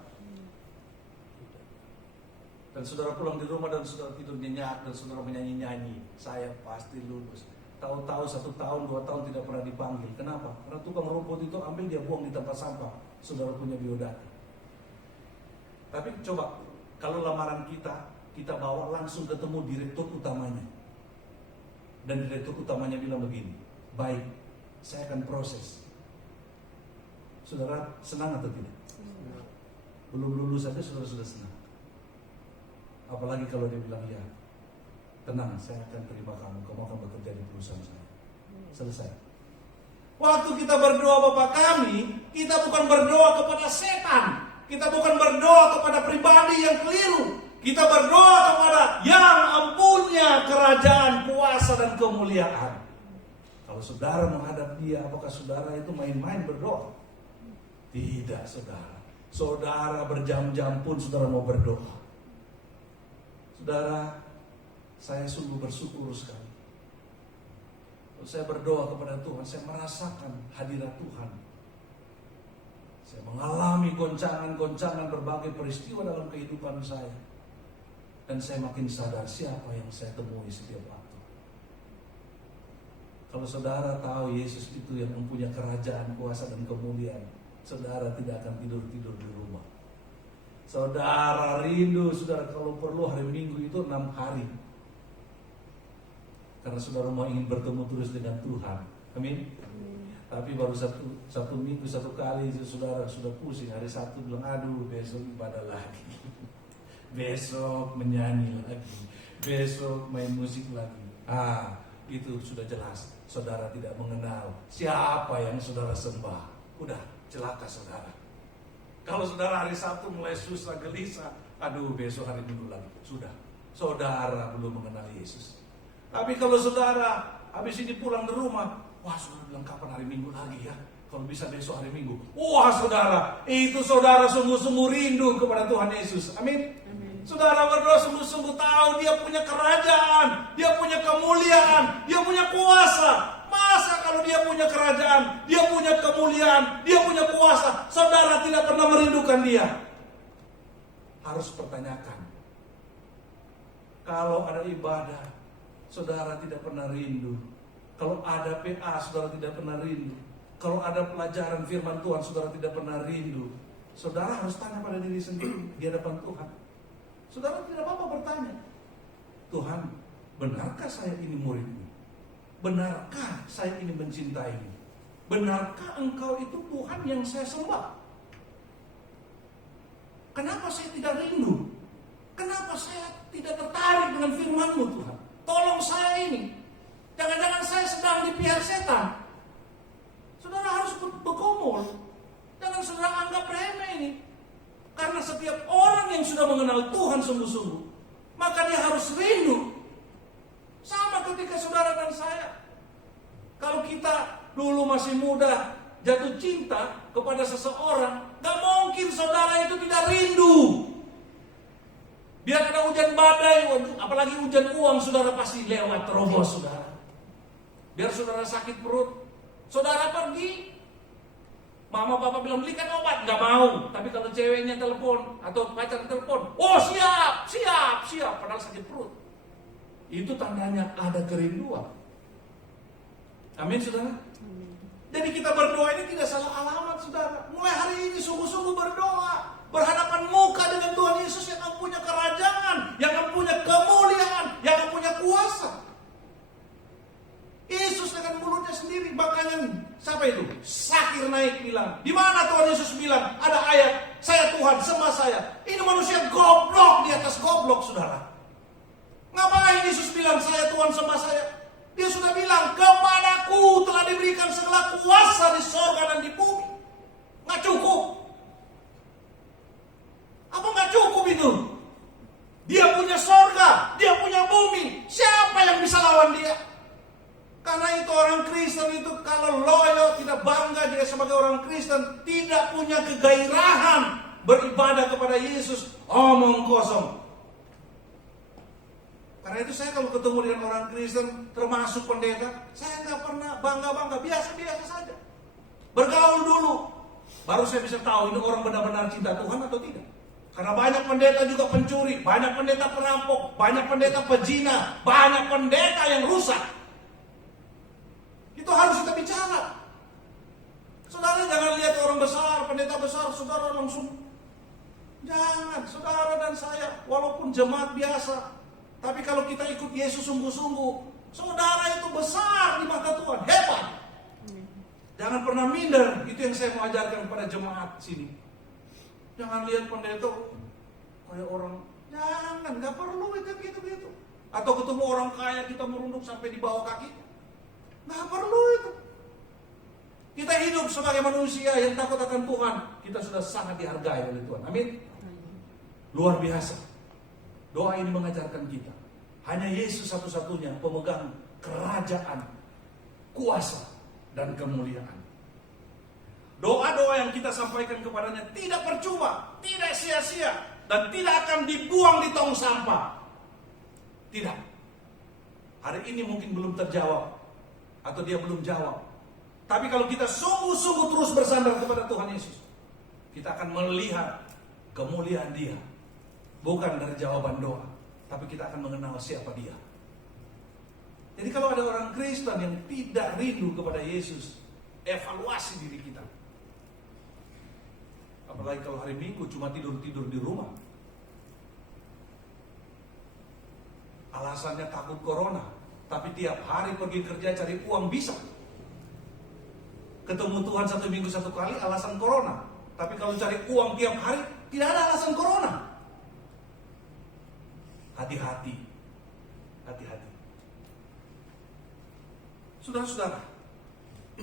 Dan saudara pulang di rumah dan saudara tidur nyenyak dan saudara menyanyi-nyanyi, saya pasti lulus. Tahu-tahu 1 tahun, 2 tahun tidak pernah dipanggil. Kenapa? Karena tukang rumput itu ambil dia buang di tempat sampah. Saudara punya biodata. Tapi coba, kalau lamaran kita bawa langsung ketemu direktur utamanya. Dan direktur utamanya bilang begini, baik, saya akan proses. Saudara senang atau tidak? Belum lulus saja saudara sudah senang. Apalagi kalau dia bilang, ya tenang, saya akan terima kamu akan bekerja di perusahaan saya. Selesai. Waktu kita berdoa Bapa kami, kita bukan berdoa kepada setan, kita bukan berdoa kepada pribadi yang keliru, kita berdoa kepada yang empunya kerajaan, kuasa dan kemuliaan. Kalau saudara menghadap dia, apakah saudara itu main-main berdoa? Tidak, saudara. Saudara berjam-jam pun saudara mau berdoa. Saudara, saya sungguh bersyukur sekali. Saya berdoa kepada Tuhan, saya merasakan hadirat Tuhan. Saya mengalami goncangan-goncangan berbagai peristiwa dalam kehidupan saya. Dan saya makin sadar siapa yang saya temui setiap waktu. Kalau saudara tahu Yesus itu yang mempunyai kerajaan, kuasa dan kemuliaan, saudara tidak akan tidur-tidur di rumah. Saudara rindu, saudara kalau perlu hari Minggu itu 6 hari. Karena saudara mau ingin bertemu terus dengan Tuhan. Amin. Tapi baru satu minggu 1 kali saudara sudah pusing. Hari Sabtu bilang, aduh besok ibadah lagi. Besok menyanyi lagi. Besok main musik lagi. Itu sudah jelas. Saudara tidak mengenal siapa yang saudara sembah. Udah celaka saudara. Kalau saudara hari Sabtu mulai susah gelisah, aduh besok hari Minggu lagi. Sudah, saudara belum mengenal Yesus. Tapi kalau saudara habis ini pulang ke rumah, wah saudara bilang kapan hari Minggu lagi ya? Kalau bisa besok hari Minggu. Wah saudara, itu saudara sungguh-sungguh rindu kepada Tuhan Yesus. Amin. Saudara berdoa sungguh-sungguh tahu dia punya kerajaan, dia punya kemuliaan, dia punya kuasa. Masa kalau dia punya kerajaan, dia punya kemuliaan, dia punya kuasa, saudara tidak pernah merindukan dia? Harus pertanyakan. Kalau ada ibadah, saudara tidak pernah rindu. Kalau ada PA, saudara tidak pernah rindu. Kalau ada pelajaran firman Tuhan, saudara tidak pernah rindu. Saudara harus tanya pada diri sendiri di hadapan Tuhan. Saudara tidak apa-apa bertanya, Tuhan, benarkah saya ini murid-Mu? Benarkah saya ini mencintai-Mu? Benarkah Engkau itu Tuhan yang saya sembah? Kenapa saya tidak rindu? Kenapa saya tidak tertarik dengan firman-Mu Tuhan? Tolong saya ini. Jangan-jangan saya sedang di pihak setan. Saudara harus bergumul. Jangan saudara anggap remeh ini. Karena setiap orang yang sudah mengenal Tuhan sungguh-sungguh, maka dia harus rindu. Sama ketika saudara dan saya. Kalau kita dulu masih muda, jatuh cinta kepada seseorang, gak mungkin saudara itu tidak rindu. Biar ada hujan badai, apalagi hujan uang, saudara pasti lewat terobos saudara. Biar saudara sakit perut, saudara pergi. Mama papa bilang belikan obat, gak mau. Tapi kalau ceweknya telepon atau pacar telepon, oh siap. Padahal sakit perut. Itu tandanya ada kerinduan. Amin saudara. Jadi kita berdoa ini tidak salah alamat saudara. Mulai hari ini sungguh-sungguh berdoa, berhadapan muka dengan Tuhan Yesus yang punya kerajaan, yang punya kemuliaan, yang punya kuasa. Yesus dengan mulutnya sendiri, makanya siapa itu? Sakir naik bilang, di mana Tuhan Yesus bilang ada ayat, saya Tuhan sembah saya. Ini manusia goblok di atas goblok saudara. Ngapain Yesus bilang saya Tuhan sembah saya? Dia sudah bilang, kepadaku telah diberikan segala kuasa di sorga dan di bumi. Nggak cukup. Apa nggak cukup itu? Dia punya sorga, dia punya bumi. Siapa yang bisa lawan dia? Karena itu orang Kristen itu kalau orang Kristen tidak punya kegairahan beribadah kepada Yesus, omong kosong. Karena itu saya kalau ketemu dengan orang Kristen, termasuk pendeta, saya nggak pernah bangga-bangga, biasa-biasa saja. Bergaul dulu, baru saya bisa tahu ini orang benar-benar cinta Tuhan atau tidak. Karena banyak pendeta juga pencuri, banyak pendeta perampok, banyak pendeta pezina, banyak pendeta yang rusak. Itu harus kita bicara. Saudara jangan lihat orang besar, pendeta besar, saudara langsung. Jangan, saudara dan saya, walaupun jemaat biasa, tapi kalau kita ikut Yesus sungguh-sungguh, saudara itu besar di mata Tuhan, hebat. Jangan pernah minder, itu yang saya mau ajarkan kepada jemaat sini. Jangan lihat pendeta kayak orang, jangan, nggak perlu itu gitu. Atau ketemu orang kaya kita merunduk sampai di bawah kaki, nggak perlu itu. Kita hidup sebagai manusia yang takut akan Tuhan, kita sudah sangat dihargai oleh Tuhan. Amin. Luar biasa. Doa ini mengajarkan kita, hanya Yesus satu-satunya pemegang kerajaan, kuasa, dan kemuliaan. Doa-doa yang kita sampaikan kepadanya tidak percuma, tidak sia-sia, dan tidak akan dibuang di tong sampah. Tidak. Hari ini mungkin belum terjawab, atau dia belum jawab. Tapi kalau kita sungguh-sungguh terus bersandar kepada Tuhan Yesus, kita akan melihat kemuliaan Dia. Bukan dari jawaban doa, tapi kita akan mengenal siapa Dia. Jadi kalau ada orang Kristen yang tidak rindu kepada Yesus, evaluasi diri kita. Apalagi kalau hari Minggu cuma tidur-tidur di rumah. Alasannya takut corona, tapi tiap hari pergi kerja cari uang bisa. Ketemu Tuhan 1 minggu 1 kali alasan corona, tapi kalau cari uang tiap hari tidak ada alasan corona. Hati-hati. Saudara-saudara,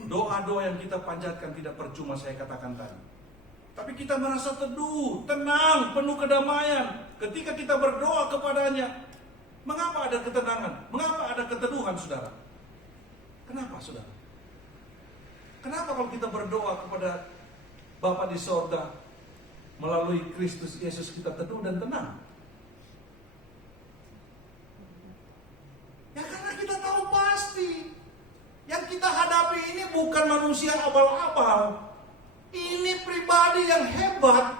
doa-doa yang kita panjatkan tidak percuma, saya katakan tadi. Tapi kita merasa teduh, tenang, penuh kedamaian ketika kita berdoa kepadanya. Mengapa ada ketenangan? Mengapa ada keteduhan, saudara? Kenapa, saudara? Kenapa kalau kita berdoa kepada Bapa di sorga melalui Kristus Yesus kita teduh dan tenang? Ya karena kita tahu pasti yang kita hadapi ini bukan manusia abal-abal. Ini pribadi yang hebat,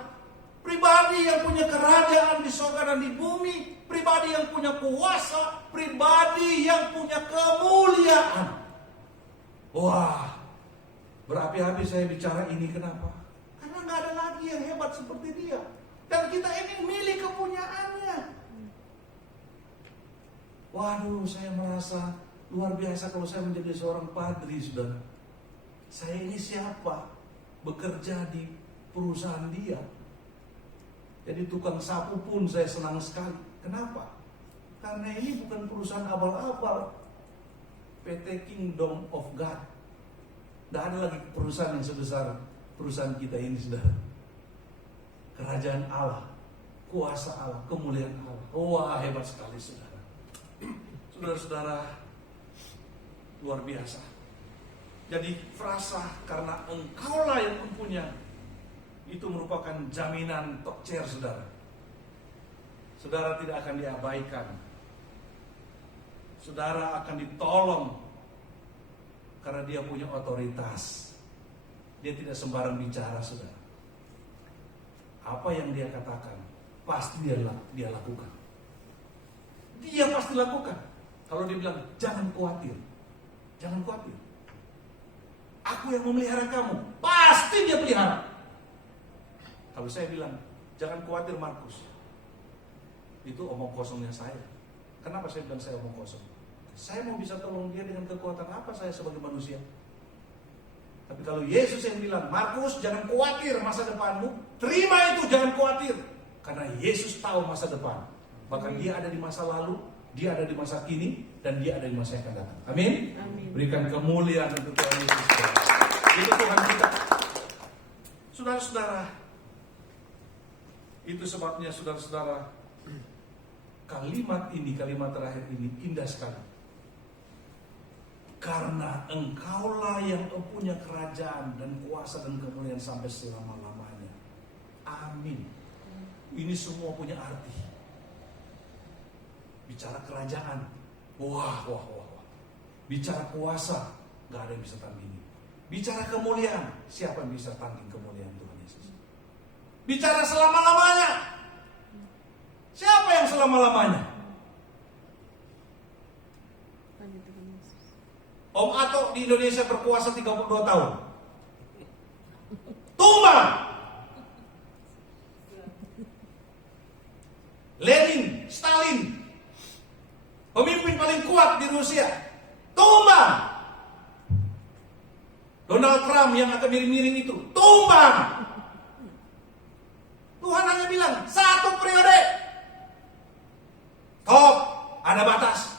pribadi yang punya kerajaan di surga dan di bumi, pribadi yang punya kuasa, pribadi yang punya kemuliaan. Wah, berapi-api saya bicara ini, kenapa? Karena nggak ada lagi yang hebat seperti dia. Dan kita ini milik kepunyaannya. Waduh, saya merasa luar biasa kalau saya menjadi seorang padri, saudara. Saya ini siapa? Bekerja di perusahaan dia. Jadi tukang sapu pun saya senang sekali. Kenapa? Karena ini bukan perusahaan abal-abal. PT Kingdom of God. Tidak ada lagi perusahaan yang sebesar perusahaan kita ini, saudara. Kerajaan Allah, kuasa Allah, kemuliaan Allah. Wah, hebat sekali, saudara. Saudara-saudara, luar biasa. Jadi frasa karena engkaulah yang mempunyai, itu merupakan jaminan tokcer, saudara. Saudara tidak akan diabaikan. Saudara akan ditolong karena dia punya otoritas. Dia tidak sembarang bicara, saudara. Apa yang dia katakan pasti dia lakukan. Dia pasti lakukan. Kalau dia bilang jangan khawatir, jangan khawatir, aku yang memelihara kamu, pasti dia pelihara. Kalau saya bilang jangan khawatir Markus, itu omong kosongnya saya. Kenapa saya bilang saya omong kosong? Saya mau bisa tolong dia dengan kekuatan apa saya sebagai manusia? Tapi kalau Yesus yang bilang, Markus jangan khawatir masa depanmu, terima itu, jangan khawatir. Karena Yesus tahu masa depan. Bahkan dia ada di masa lalu, dia ada di masa kini, dan dia ada di masa yang akan datang. Amin? Amin. Berikan kemuliaan untuk Tuhan Yesus. Itu Tuhan kita. Saudara-saudara, itu sebabnya saudara-saudara, kalimat terakhir ini indah sekali. Karena engkaulah yang punya kerajaan dan kuasa dan kemuliaan sampai selama-lamanya. Amin. Ini semua punya arti. Bicara kerajaan, wah. Bicara kuasa, gak ada yang bisa tandingi. Bicara kemuliaan, siapa yang bisa tanding kemuliaan Tuhan Yesus? Bicara selama-lamanya, siapa yang selama-lamanya? Om Ato di Indonesia berkuasa 32 tahun. Tumbang. Lenin, Stalin, pemimpin paling kuat di Rusia, tumbang. Donald Trump yang agak miring-miring itu, tumbang. Tuhan hanya bilang, 1 periode. Top, ada batas.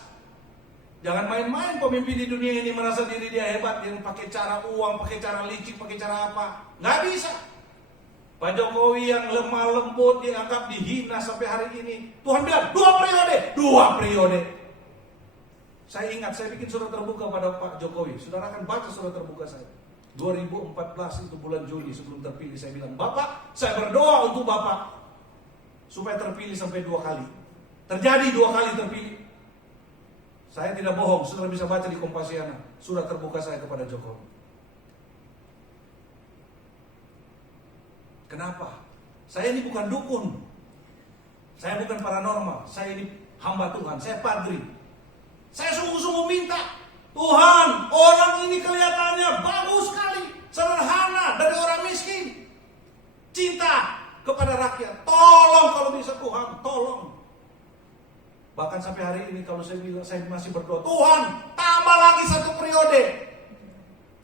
Jangan main-main pemimpin di dunia ini merasa diri dia hebat, yang pakai cara uang, pakai cara licik, pakai cara apa. Nggak bisa. Pak Jokowi yang lemah lembut dianggap dihina sampai hari ini. Tuhan bilang 2 periode. Saya ingat, saya bikin surat terbuka pada Pak Jokowi. Saudara akan baca surat terbuka saya. 2014 itu bulan Juli sebelum terpilih, saya bilang, Bapak, saya berdoa untuk Bapak supaya terpilih sampai 2 kali. Terjadi 2 kali terpilih. Saya tidak bohong, saudara bisa baca di Kompasiana surat terbuka saya kepada Jokowi. Kenapa? Saya ini bukan dukun. Saya bukan paranormal. Saya ini hamba Tuhan. Saya padri. Saya sungguh-sungguh minta, Tuhan, orang ini kelihatannya bagus sekali, sederhana, dari orang miskin, cinta kepada rakyat. Tolong kalau bisa Tuhan, tolong. Bahkan sampai hari ini kalau saya bilang, saya masih berdoa, Tuhan, tambah lagi 1 periode.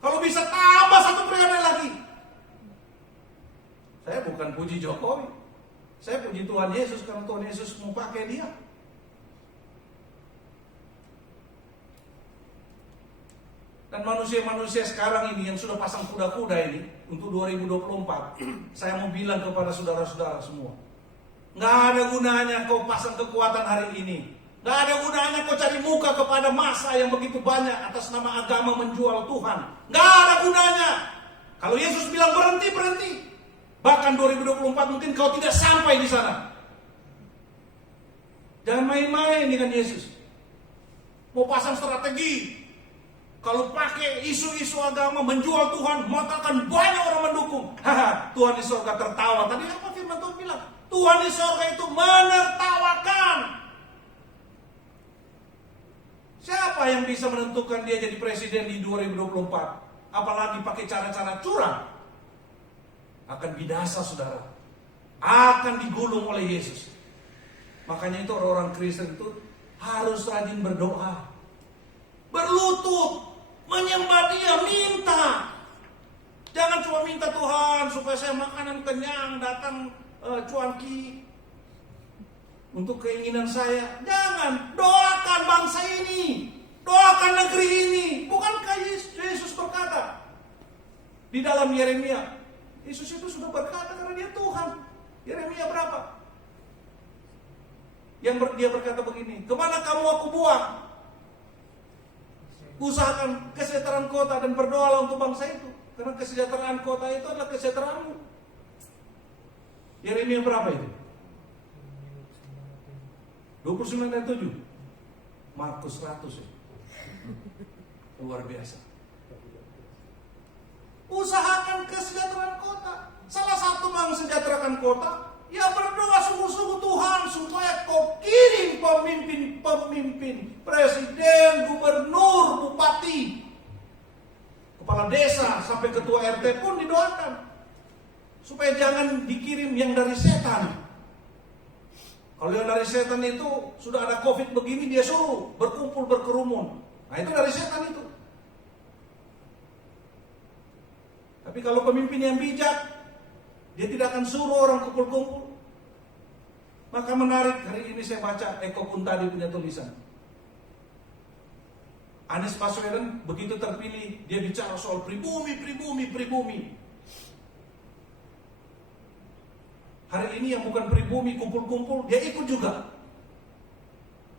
Kalau bisa tambah 1 periode lagi. Saya bukan puji Jokowi. Saya puji Tuhan Yesus karena Tuhan Yesus mau pakai dia. Dan manusia-manusia sekarang ini yang sudah pasang kuda-kuda ini untuk 2024, saya mau bilang kepada saudara-saudara semua, nggak ada gunanya kau pasang kekuatan hari ini. Nggak ada gunanya kau cari muka kepada massa yang begitu banyak atas nama agama menjual Tuhan. Nggak ada gunanya. Kalau Yesus bilang berhenti. Bahkan 2024 mungkin kau tidak sampai di sana. Jangan main-main dengan Yesus. Mau pasang strategi. Kalau pakai isu-isu agama menjual Tuhan, maka akan banyak orang mendukung. Tuhan di surga tertawa. Tadi apa firman Tuhan bilang? Tuhan di surga itu menertawakan. Siapa yang bisa menentukan dia jadi presiden di 2024? Apalagi pakai cara-cara curang. Akan binasa, saudara. Akan digulung oleh Yesus. Makanya itu orang-orang Kristen itu harus rajin berdoa. Berlutut. Menyembah dia, minta. Jangan cuma minta Tuhan supaya saya makanan kenyang, datang cuanki untuk keinginan saya. Jangan, doakan bangsa ini, doakan negeri ini. Bukankah Yesus berkata di dalam Yeremia? Yesus itu sudah berkata karena dia Tuhan. Yeremia berapa? Yang dia berkata begini, kemana kamu aku buang? Usahakan kesejahteraan kota dan berdoalah untuk bangsa itu. Karena kesejahteraan kota itu adalah kesejahteraanmu. Yeremia berapa itu? 29 dan 7. Markus 100 ya. Luar biasa. Usahakan kesejahteraan kota. Salah satu mensejahterakan kota, ya berdoa sungguh-sungguh Tuhan supaya kau kirim pemimpin, presiden, gubernur, bupati, kepala desa, sampai ketua RT pun didoakan. Supaya jangan dikirim yang dari setan. Kalau yang dari setan itu sudah ada COVID begini, dia suruh berkumpul berkerumun. Nah itu dari setan itu. Tapi kalau pemimpin yang bijak, dia tidak akan suruh orang kumpul-kumpul. Maka menarik, hari ini saya baca Eko Kuntadi punya tulisan. Anies Baswedan begitu terpilih, dia bicara soal pribumi. Hari ini yang bukan pribumi kumpul-kumpul, dia ikut juga.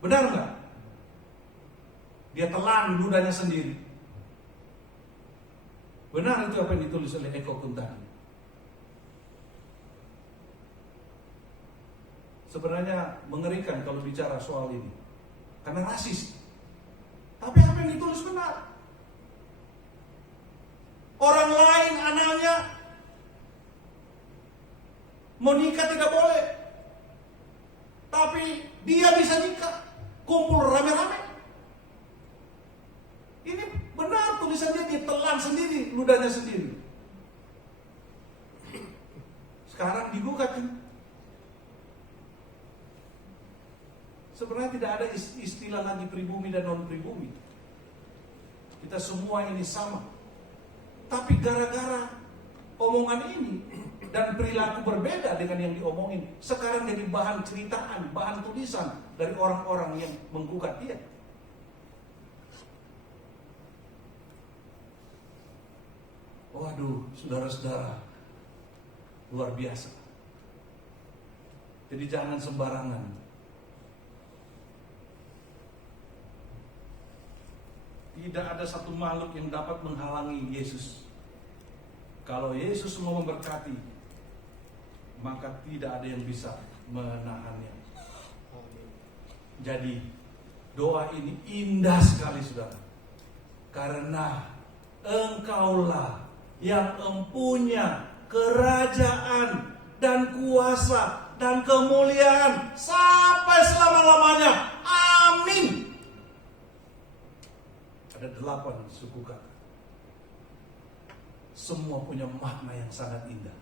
Benar nggak? Dia telan ludahnya sendiri. Benar itu apa yang ditulis oleh Eko Kuntadi. Sebenarnya mengerikan kalau bicara soal ini, karena rasis. Tapi apa yang ditulis benar. Orang lain anaknya mau nikah tidak boleh, tapi dia bisa nikah, kumpul rame-rame. Ini benar tulisannya, dia telan sendiri, ludahnya sendiri. Sekarang digugat kan? Sebenarnya tidak ada istilah lagi pribumi dan non pribumi. Kita semua ini sama. Tapi gara-gara omongan ini dan perilaku berbeda dengan yang diomongin, sekarang jadi bahan ceritaan, bahan tulisan dari orang-orang yang menggugat dia. Waduh, saudara-saudara, luar biasa. Jadi jangan sembarangan. Tidak ada satu makhluk yang dapat menghalangi Yesus. Kalau Yesus mau memberkati, maka tidak ada yang bisa menahannya. Jadi doa ini indah sekali, saudara. Karena Engkaulah yang mempunyai kerajaan dan kuasa dan kemuliaan sampai selama-lamanya. Amin. Ada 8 suku kata. Semua punya makna yang sangat indah.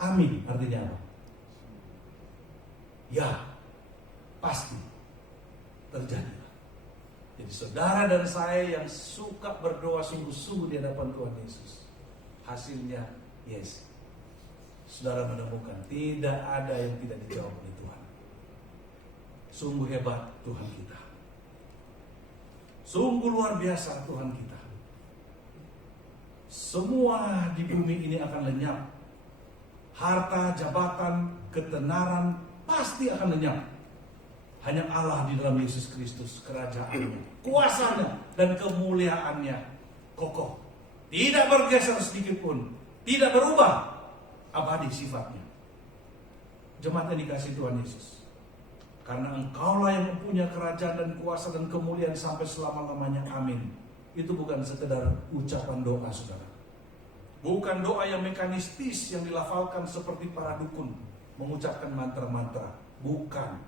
Amin artinya apa? Ya, pasti terjadi. Jadi saudara dan saya yang suka berdoa sungguh-sungguh di hadapan Tuhan Yesus, hasilnya yes. Saudara menemukan tidak ada yang tidak dijawab oleh Tuhan. Sungguh hebat Tuhan kita. Sungguh luar biasa Tuhan kita. Semua di bumi ini akan lenyap. Harta, jabatan, ketenaran pasti akan lenyap. Hanya Allah di dalam Yesus Kristus, kerajaannya, kuasanya, dan kemuliaannya kokoh. Tidak bergeser sedikit pun. Tidak berubah. Abadi sifatnya. Jemaat yang dikasihi Tuhan Yesus. Karena Engkaulah yang mempunyai kerajaan dan kuasa dan kemuliaan sampai selama-lamanya. Amin. Itu bukan sekedar ucapan doa, saudara. Bukan doa yang mekanistis yang dilafalkan seperti para dukun mengucapkan mantra-mantra. Bukan.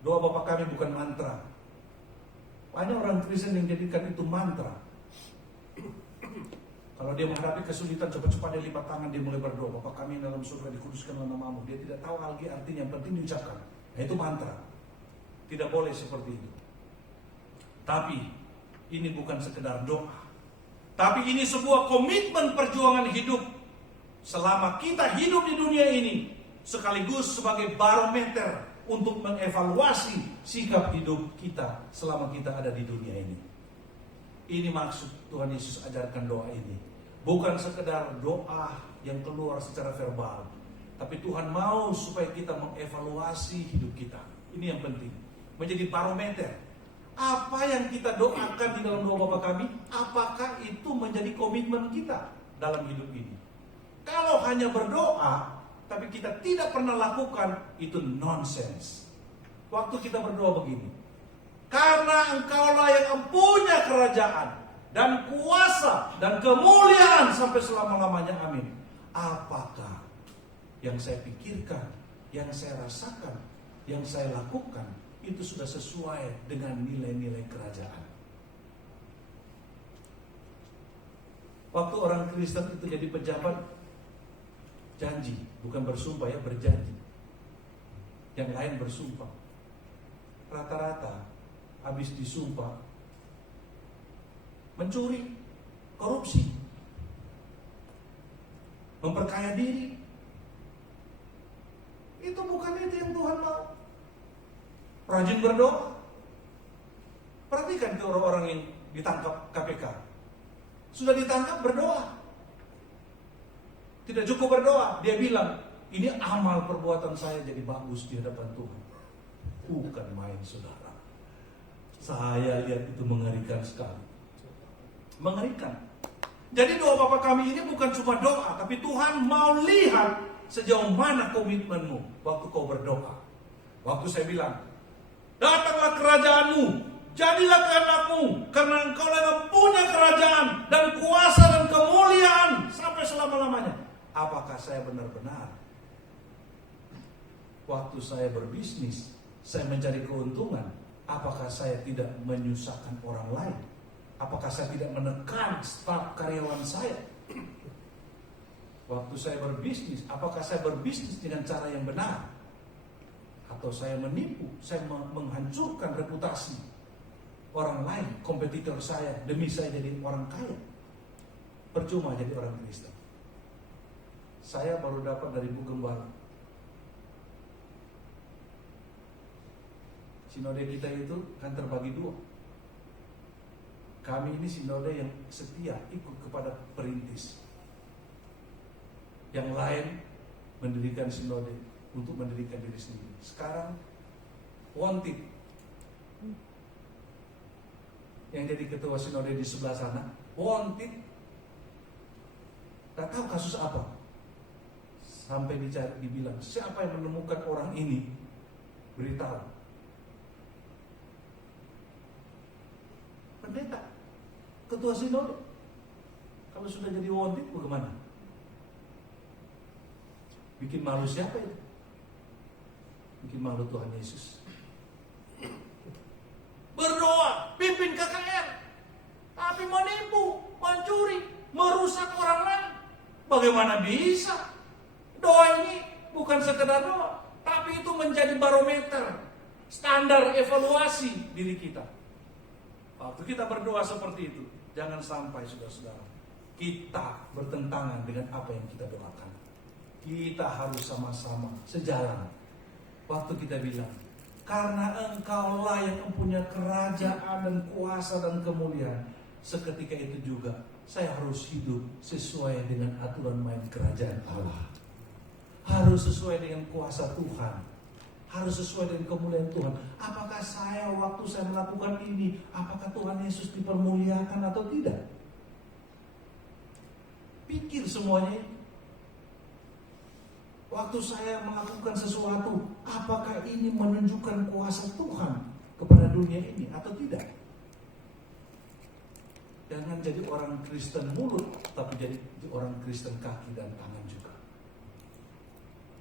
Doa Bapa Kami bukan mantra. Banyak orang Kristen yang jadikan itu mantra. Kalau dia menghadapi kesulitan, cepat-cepat dia lipat tangan, dia mulai berdoa. Bapa Kami yang dalam surga, dikuduskanlah namamu. Dia tidak tahu lagi artinya, yang penting diucapkan. Nah, itu mantra. Tidak boleh seperti itu. Tapi ini bukan sekedar doa. Tapi ini sebuah komitmen perjuangan hidup. Selama kita hidup di dunia ini, sekaligus sebagai barometer untuk mengevaluasi sikap hidup kita selama kita ada di dunia ini. Ini maksud Tuhan Yesus ajarkan doa ini. Bukan sekedar doa yang keluar secara verbal. Tapi Tuhan mau supaya kita mengevaluasi hidup kita. Ini yang penting. Menjadi barometer. Apa yang kita doakan di dalam doa Bapa Kami, apakah itu menjadi komitmen kita dalam hidup ini? Kalau hanya berdoa, tapi kita tidak pernah lakukan, itu nonsense. Waktu kita berdoa begini, karena Engkaulah yang mempunyai kerajaan dan kuasa dan kemuliaan sampai selama-lamanya. Amin. Apakah yang saya pikirkan, yang saya rasakan, yang saya lakukan, itu sudah sesuai dengan nilai-nilai kerajaan? Waktu orang Kristen itu jadi pejabat, janji, bukan bersumpah ya, berjanji. Yang lain bersumpah. Rata-rata habis disumpah mencuri, korupsi, memperkaya diri. Itu bukan itu yang Tuhan mau. Rajin berdoa. Perhatikan itu orang-orang yang ditangkap KPK. Sudah ditangkap berdoa. Tidak cukup berdoa. Dia bilang, ini amal perbuatan saya jadi bagus di hadapan Tuhan. Bukan main, saudara. Saya lihat itu mengerikan sekali. Mengerikan. Jadi doa Bapa kami ini bukan cuma doa, tapi Tuhan mau lihat sejauh mana komitmenmu waktu kau berdoa. Waktu saya bilang, datanglah kerajaanmu, jadilah kehendakmu, karena engkau yang punya kerajaan dan kuasa dan kemuliaan sampai selama-lamanya. Apakah saya benar-benar waktu saya berbisnis, saya mencari keuntungan, apakah saya tidak menyusahkan orang lain? Apakah saya tidak menekan staf karyawan saya? Waktu saya berbisnis, apakah saya berbisnis dengan cara yang benar? Atau saya menipu, saya menghancurkan reputasi orang lain, kompetitor saya, demi saya jadi orang kaya? Percuma jadi orang Kristen. Saya baru dapat dari Bu Gembala, sinode kita itu kan terbagi dua. Kami ini sinode yang setia ikut kepada perintis. Yang lain mendirikan sinode untuk mendirikan diri sendiri. Sekarang wanted yang jadi ketua sinode di sebelah sana, wanted, gak tahu kasus apa, sampai dibilang siapa yang menemukan orang ini, beritahu. Pendeta, ketua sinode, kalau sudah jadi wanted bagaimana? Bikin malu siapa itu? Bikin malu Tuhan Yesus. Berdoa, pimpin KKR, tapi menipu, mencuri, merusak orang lain. Bagaimana bisa? Doa ini bukan sekedar doa, tapi itu menjadi barometer, standar evaluasi diri kita. Waktu kita berdoa seperti itu, jangan sampai saudara-saudara kita bertentangan dengan apa yang kita doakan. Kita harus sama-sama sejalan. Waktu kita bilang, karena engkaulah yang mempunyai kerajaan dan kuasa dan kemuliaan, seketika itu juga saya harus hidup sesuai dengan aturan main kerajaan Allah. Harus sesuai dengan kuasa Tuhan, harus sesuai dengan kemuliaan Tuhan. Apakah saya waktu saya melakukan ini, apakah Tuhan Yesus dipermuliakan atau tidak? Pikir semuanya ini. Waktu saya melakukan sesuatu, apakah ini menunjukkan kuasa Tuhan kepada dunia ini atau tidak? Jangan jadi orang Kristen mulut, tapi jadi orang Kristen kaki dan tangan juga.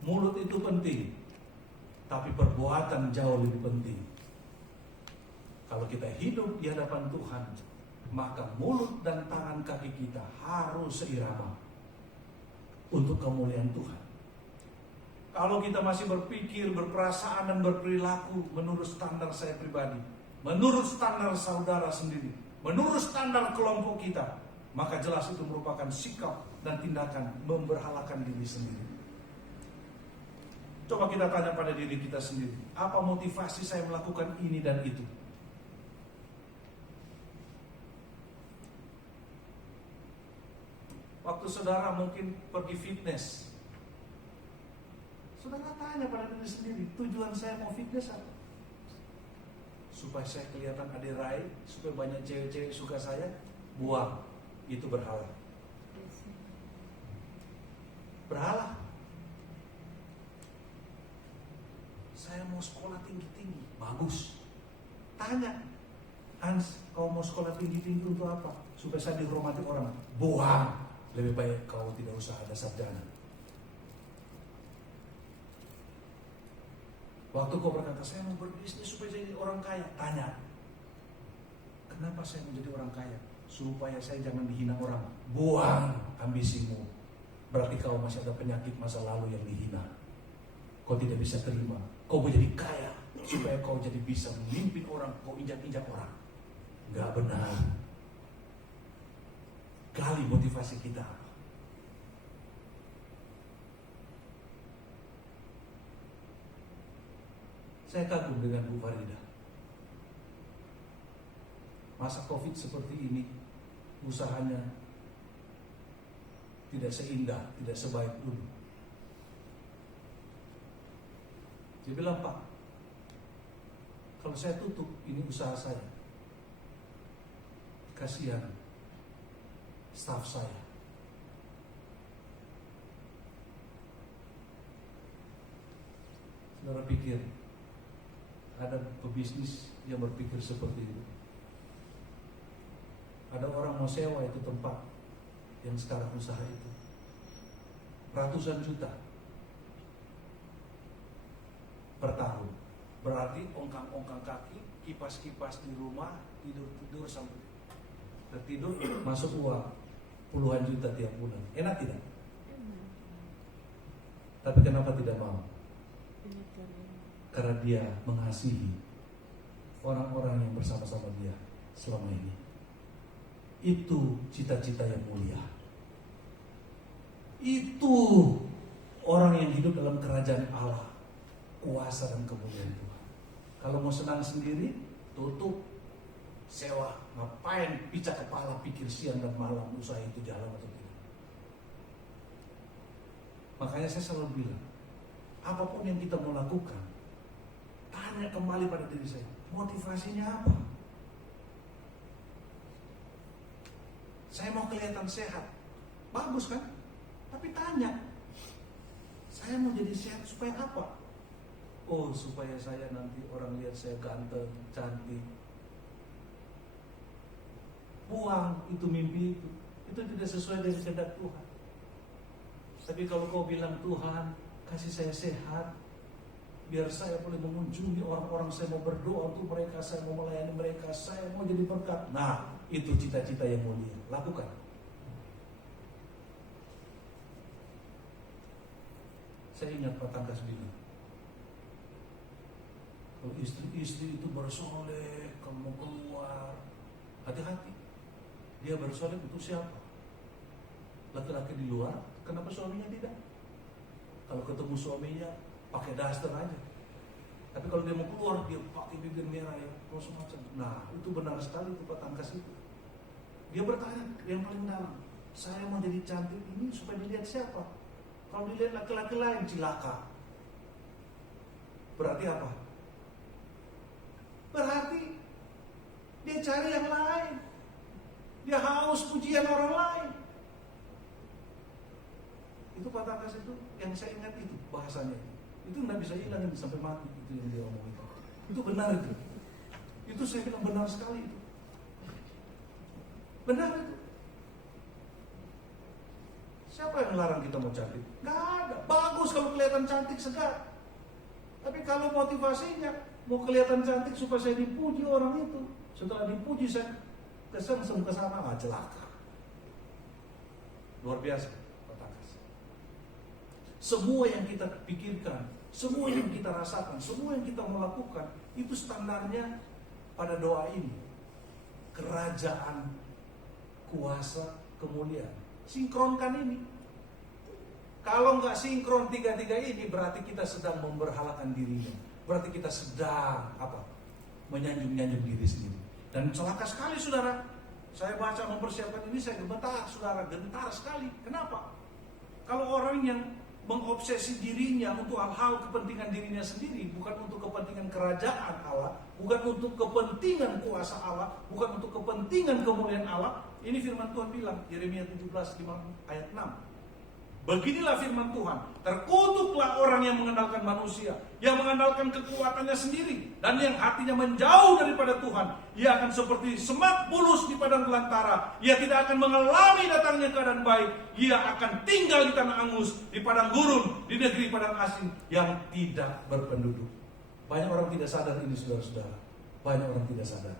Mulut itu penting, tapi perbuatan jauh lebih penting. Kalau kita hidup di hadapan Tuhan, maka mulut dan tangan kaki kita harus seirama untuk kemuliaan Tuhan. Kalau kita masih berpikir, berperasaan dan berperilaku menurut standar saya pribadi, menurut standar saudara sendiri, menurut standar kelompok kita, maka jelas itu merupakan sikap dan tindakan memberhalakan diri sendiri. Coba kita tanya pada diri kita sendiri, apa motivasi saya melakukan ini dan itu? Waktu saudara mungkin pergi fitness, saudara tanya pada diri sendiri, tujuan saya mau fitness apa? Supaya saya kelihatan adirai, supaya banyak cewek-cewek suka saya? Buang, itu berhala. Berhala. Saya mau sekolah tinggi-tinggi, bagus. Tanya, Hans, kau mau sekolah tinggi-tinggi untuk apa? Supaya saya dihormati orang. Buang, lebih baik kau tidak usah ada sarjana. Waktu kau berkata, saya mau berbisnis supaya jadi orang kaya. Tanya, kenapa saya mau jadi orang kaya? Supaya saya jangan dihina orang. Buang ambisimu. Berarti kau masih ada penyakit masa lalu yang dihina. Kau tidak bisa terima. Kau mau jadi kaya supaya kau jadi bisa memimpin orang, kau injak-injak orang. Gak benar. Gali motivasi kita. Saya kagum dengan Bu Farida. Masa Covid seperti ini, usahanya tidak seindah, tidak sebaik dulu. Dia bilang, Pak, kalau saya tutup, ini usaha saya. Kasihan, staf saya. Saudara pikir ada pebisnis yang berpikir seperti itu? Ada orang mau sewa itu tempat yang sekarang usaha itu ratusan juta per tahun. Berarti ongkang-ongkang kaki, kipas-kipas di rumah, tidur-tidur sampai tertidur, masuk uang puluhan juta tiap bulan. Enak tidak? Tapi kenapa tidak mau? Karena dia mengasihi orang-orang yang bersama-sama dia selama ini. Itu cita-cita yang mulia. Itu orang yang hidup dalam kerajaan Allah, kuasa dan kemuliaan Tuhan. Kalau mau senang sendiri, tutup, sewa. Ngapain picak kepala pikir siang dan malam usaha itu jalan atau tidak? Makanya saya selalu bilang, apapun yang kita mau lakukan, tanya kembali pada diri saya, motivasinya apa? Saya mau kelihatan sehat, bagus kan? Tapi tanya, saya mau jadi sehat supaya apa? Oh, supaya saya nanti orang lihat saya ganteng, cantik. Buang itu mimpi itu. Itu tidak sesuai dengan kehendak Tuhan. Tapi kalau kau bilang, Tuhan kasih saya sehat, biar saya boleh mengunjungi orang-orang, saya mau berdoa untuk mereka, saya mau melayani mereka, saya mau jadi berkat. Nah, itu cita-cita yang mulia. Lakukan. Saya ingat Pak Tangkas bilang, kalau istri-istri itu bersoleh, kalau mau keluar, hati-hati. Dia bersoleh untuk siapa? Laki-laki di luar, kenapa suaminya tidak? Kalau ketemu suaminya, pakai daster aja. Tapi kalau dia mau keluar, dia pakai bibir merah ya, macam. Nah, itu benar sekali itu Pak Tangkas itu. Dia bertanya yang paling dalam, saya mau jadi cantik ini supaya dilihat siapa? Kalau dilihat laki-laki lain, cilaka. Berarti apa? Berarti dia cari yang lain. Dia haus pujian orang lain. Itu Pak Tangkas itu yang saya ingat itu bahasanya. Itu nggak bisa hilangin sampai mati itu yang dia omong itu. Itu benar itu. Itu saya bilang benar sekali itu. Benar itu. Siapa yang melarang kita mau cantik? Nggak ada. Bagus kalau kelihatan cantik, segar. Tapi kalau motivasinya mau kelihatan cantik supaya saya dipuji orang itu, setelah dipuji saya kesengsem ke sana, celaka. Luar biasa, Pak Tangkas. Semua yang kita pikirkan, semua yang kita rasakan, semua yang kita melakukan, itu standarnya pada doa ini. Kerajaan, kuasa, kemuliaan. Sinkronkan ini. Kalau nggak sinkron tiga-tiga ini, berarti kita sedang memberhalakan dirinya. Berarti kita sedang menyanjung-nyanjung diri sendiri. Dan celaka sekali saudara. Saya baca mempersiapkan ini, saya gemetar saudara, gentar sekali. Kenapa? Kalau orang yang mengobsesi dirinya untuk hal-hal kepentingan dirinya sendiri, bukan untuk kepentingan kerajaan Allah, bukan untuk kepentingan kuasa Allah, bukan untuk kepentingan kemuliaan Allah. Ini firman Tuhan bilang, Yeremia 17 ayat 6. Beginilah firman Tuhan, terkutuklah orang yang mengandalkan manusia, yang mengandalkan kekuatannya sendiri, dan yang hatinya menjauh daripada Tuhan. Ia akan seperti semak bulus di padang belantara. Ia tidak akan mengalami datangnya keadaan baik. Ia akan tinggal di tanah angus, di padang gurun, di negeri padang asing yang tidak berpenduduk. Banyak orang tidak sadar ini saudara-saudara. Banyak orang tidak sadar.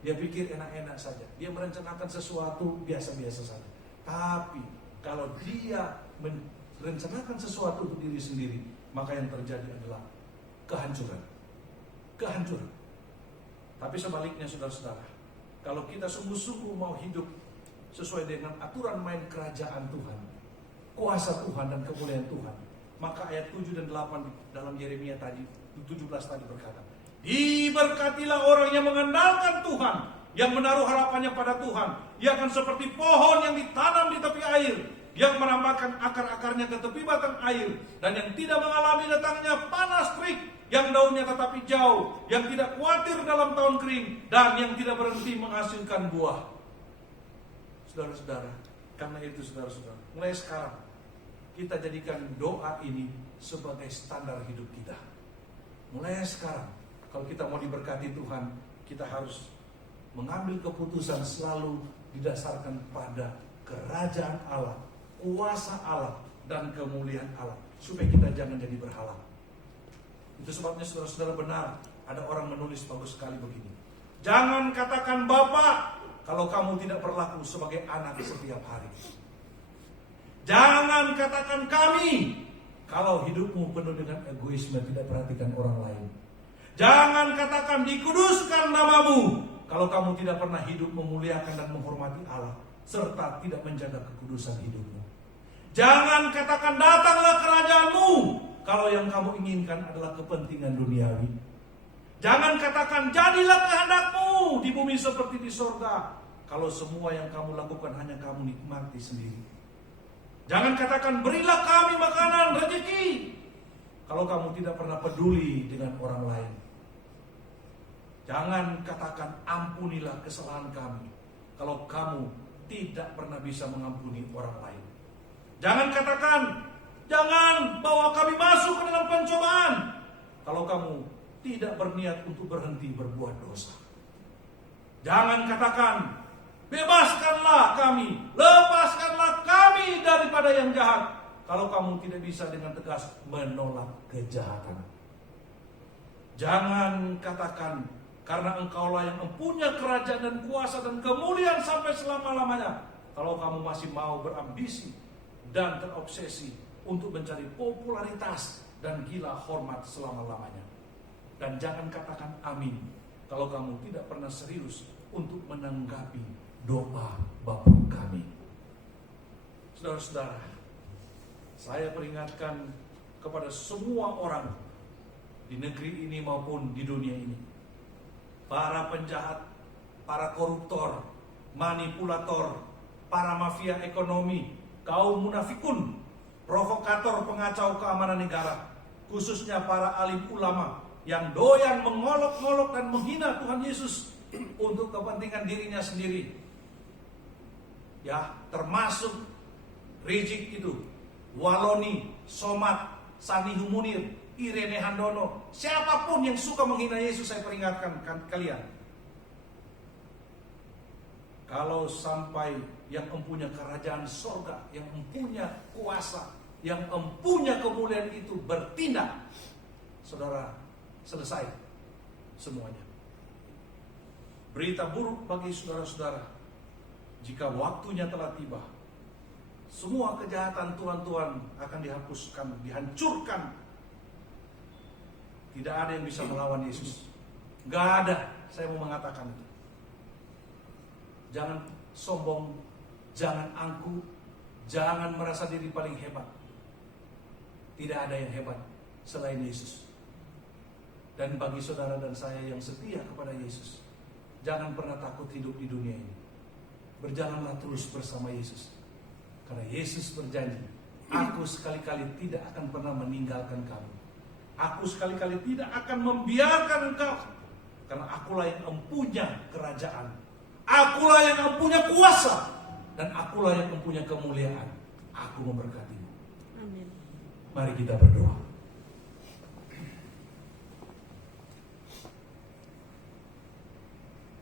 Dia pikir enak-enak saja. Dia merencanakan sesuatu biasa-biasa saja. Tapi kalau dia merencanakan sesuatu untuk diri sendiri, maka yang terjadi adalah kehancuran. Kehancuran. Tapi sebaliknya saudara-saudara, kalau kita sungguh-sungguh mau hidup sesuai dengan aturan main kerajaan Tuhan, kuasa Tuhan dan kemuliaan Tuhan, maka ayat 7 dan 8 dalam Yeremia tadi, 17 tadi berkata, diberkatilah orang yang mengandalkan Tuhan, yang menaruh harapannya pada Tuhan. Ia akan seperti pohon yang ditanam di tepi air, yang merambahkan akar-akarnya ke tepi batang air, dan yang tidak mengalami datangnya panas terik, yang daunnya tetap hijau, yang tidak khawatir dalam tahun kering, dan yang tidak berhenti menghasilkan buah. Saudara-saudara, Karena itu saudara-saudara, mulai sekarang kita jadikan doa ini sebagai standar hidup kita. Mulai sekarang, kalau kita mau diberkati Tuhan, kita harus mengambil keputusan selalu didasarkan pada kerajaan Allah, kuasa Allah, dan kemuliaan Allah, supaya kita jangan jadi berhala. Itu sebabnya saudara-saudara, benar ada orang menulis bagus sekali begini: jangan katakan Bapa kalau kamu tidak berlaku sebagai anak setiap hari. Jangan katakan kami kalau hidupmu penuh dengan egoisme, tidak perhatikan orang lain. Jangan katakan dikuduskan namamu kalau kamu tidak pernah hidup memuliakan dan menghormati Allah, serta tidak menjaga kekudusan hidupmu. Jangan katakan datanglah kerajaanmu kalau yang kamu inginkan adalah kepentingan duniawi. Jangan katakan jadilah kehendakmu di bumi seperti di sorga kalau semua yang kamu lakukan hanya kamu nikmati sendiri. Jangan katakan berilah kami makanan rezeki kalau kamu tidak pernah peduli dengan orang lain. Jangan katakan ampunilah kesalahan kami kalau kamu tidak pernah bisa mengampuni orang lain. Jangan katakan jangan bawa kami masuk ke dalam pencobaan kalau kamu tidak berniat untuk berhenti berbuat dosa. Jangan katakan bebaskanlah kami, lepaskanlah kami daripada yang jahat kalau kamu tidak bisa dengan tegas menolak kejahatan. Jangan katakan karena engkaulah yang mempunyai kerajaan dan kuasa dan kemuliaan sampai selama-lamanya kalau kamu masih mau berambisi dan terobsesi untuk mencari popularitas dan gila hormat selama-lamanya. Dan jangan katakan amin kalau kamu tidak pernah serius untuk menanggapi doa Bapa kami. Saudara-saudara, saya peringatkan kepada semua orang di negeri ini maupun di dunia ini, para penjahat, para koruptor, manipulator, para mafia ekonomi, kaum munafikun, provokator pengacau keamanan negara, khususnya para alim ulama yang doyan mengolok-olok dan menghina Tuhan Yesus untuk kepentingan dirinya sendiri. Ya, termasuk Rizik itu, Waloni, Somad, Sanihu Munir, Irene Handono, siapapun yang suka menghina Yesus, saya peringatkan kalian. Kalau sampai yang mempunyai kerajaan sorga, yang mempunyai kuasa, yang mempunyai kemuliaan itu bertindak, saudara, selesai semuanya. Berita buruk bagi saudara-saudara, jika waktunya telah tiba, semua kejahatan tuan-tuan akan dihapuskan, dihancurkan. Tidak ada yang bisa melawan Yesus. Gak ada, saya mau mengatakan itu. Jangan sombong, jangan angkuh, jangan merasa diri paling hebat. Tidak ada yang hebat selain Yesus. Dan bagi saudara dan saya yang setia kepada Yesus, jangan pernah takut hidup di dunia ini. Berjalanlah terus bersama Yesus. Karena Yesus berjanji, aku sekali-kali tidak akan pernah meninggalkan kamu. Aku sekali-kali tidak akan membiarkan engkau. Karena akulah yang mempunyai kerajaan. Akulah yang mempunyai kuasa. Dan akulah yang mempunyai kemuliaan. Aku memberkatimu. Amin. Mari kita berdoa.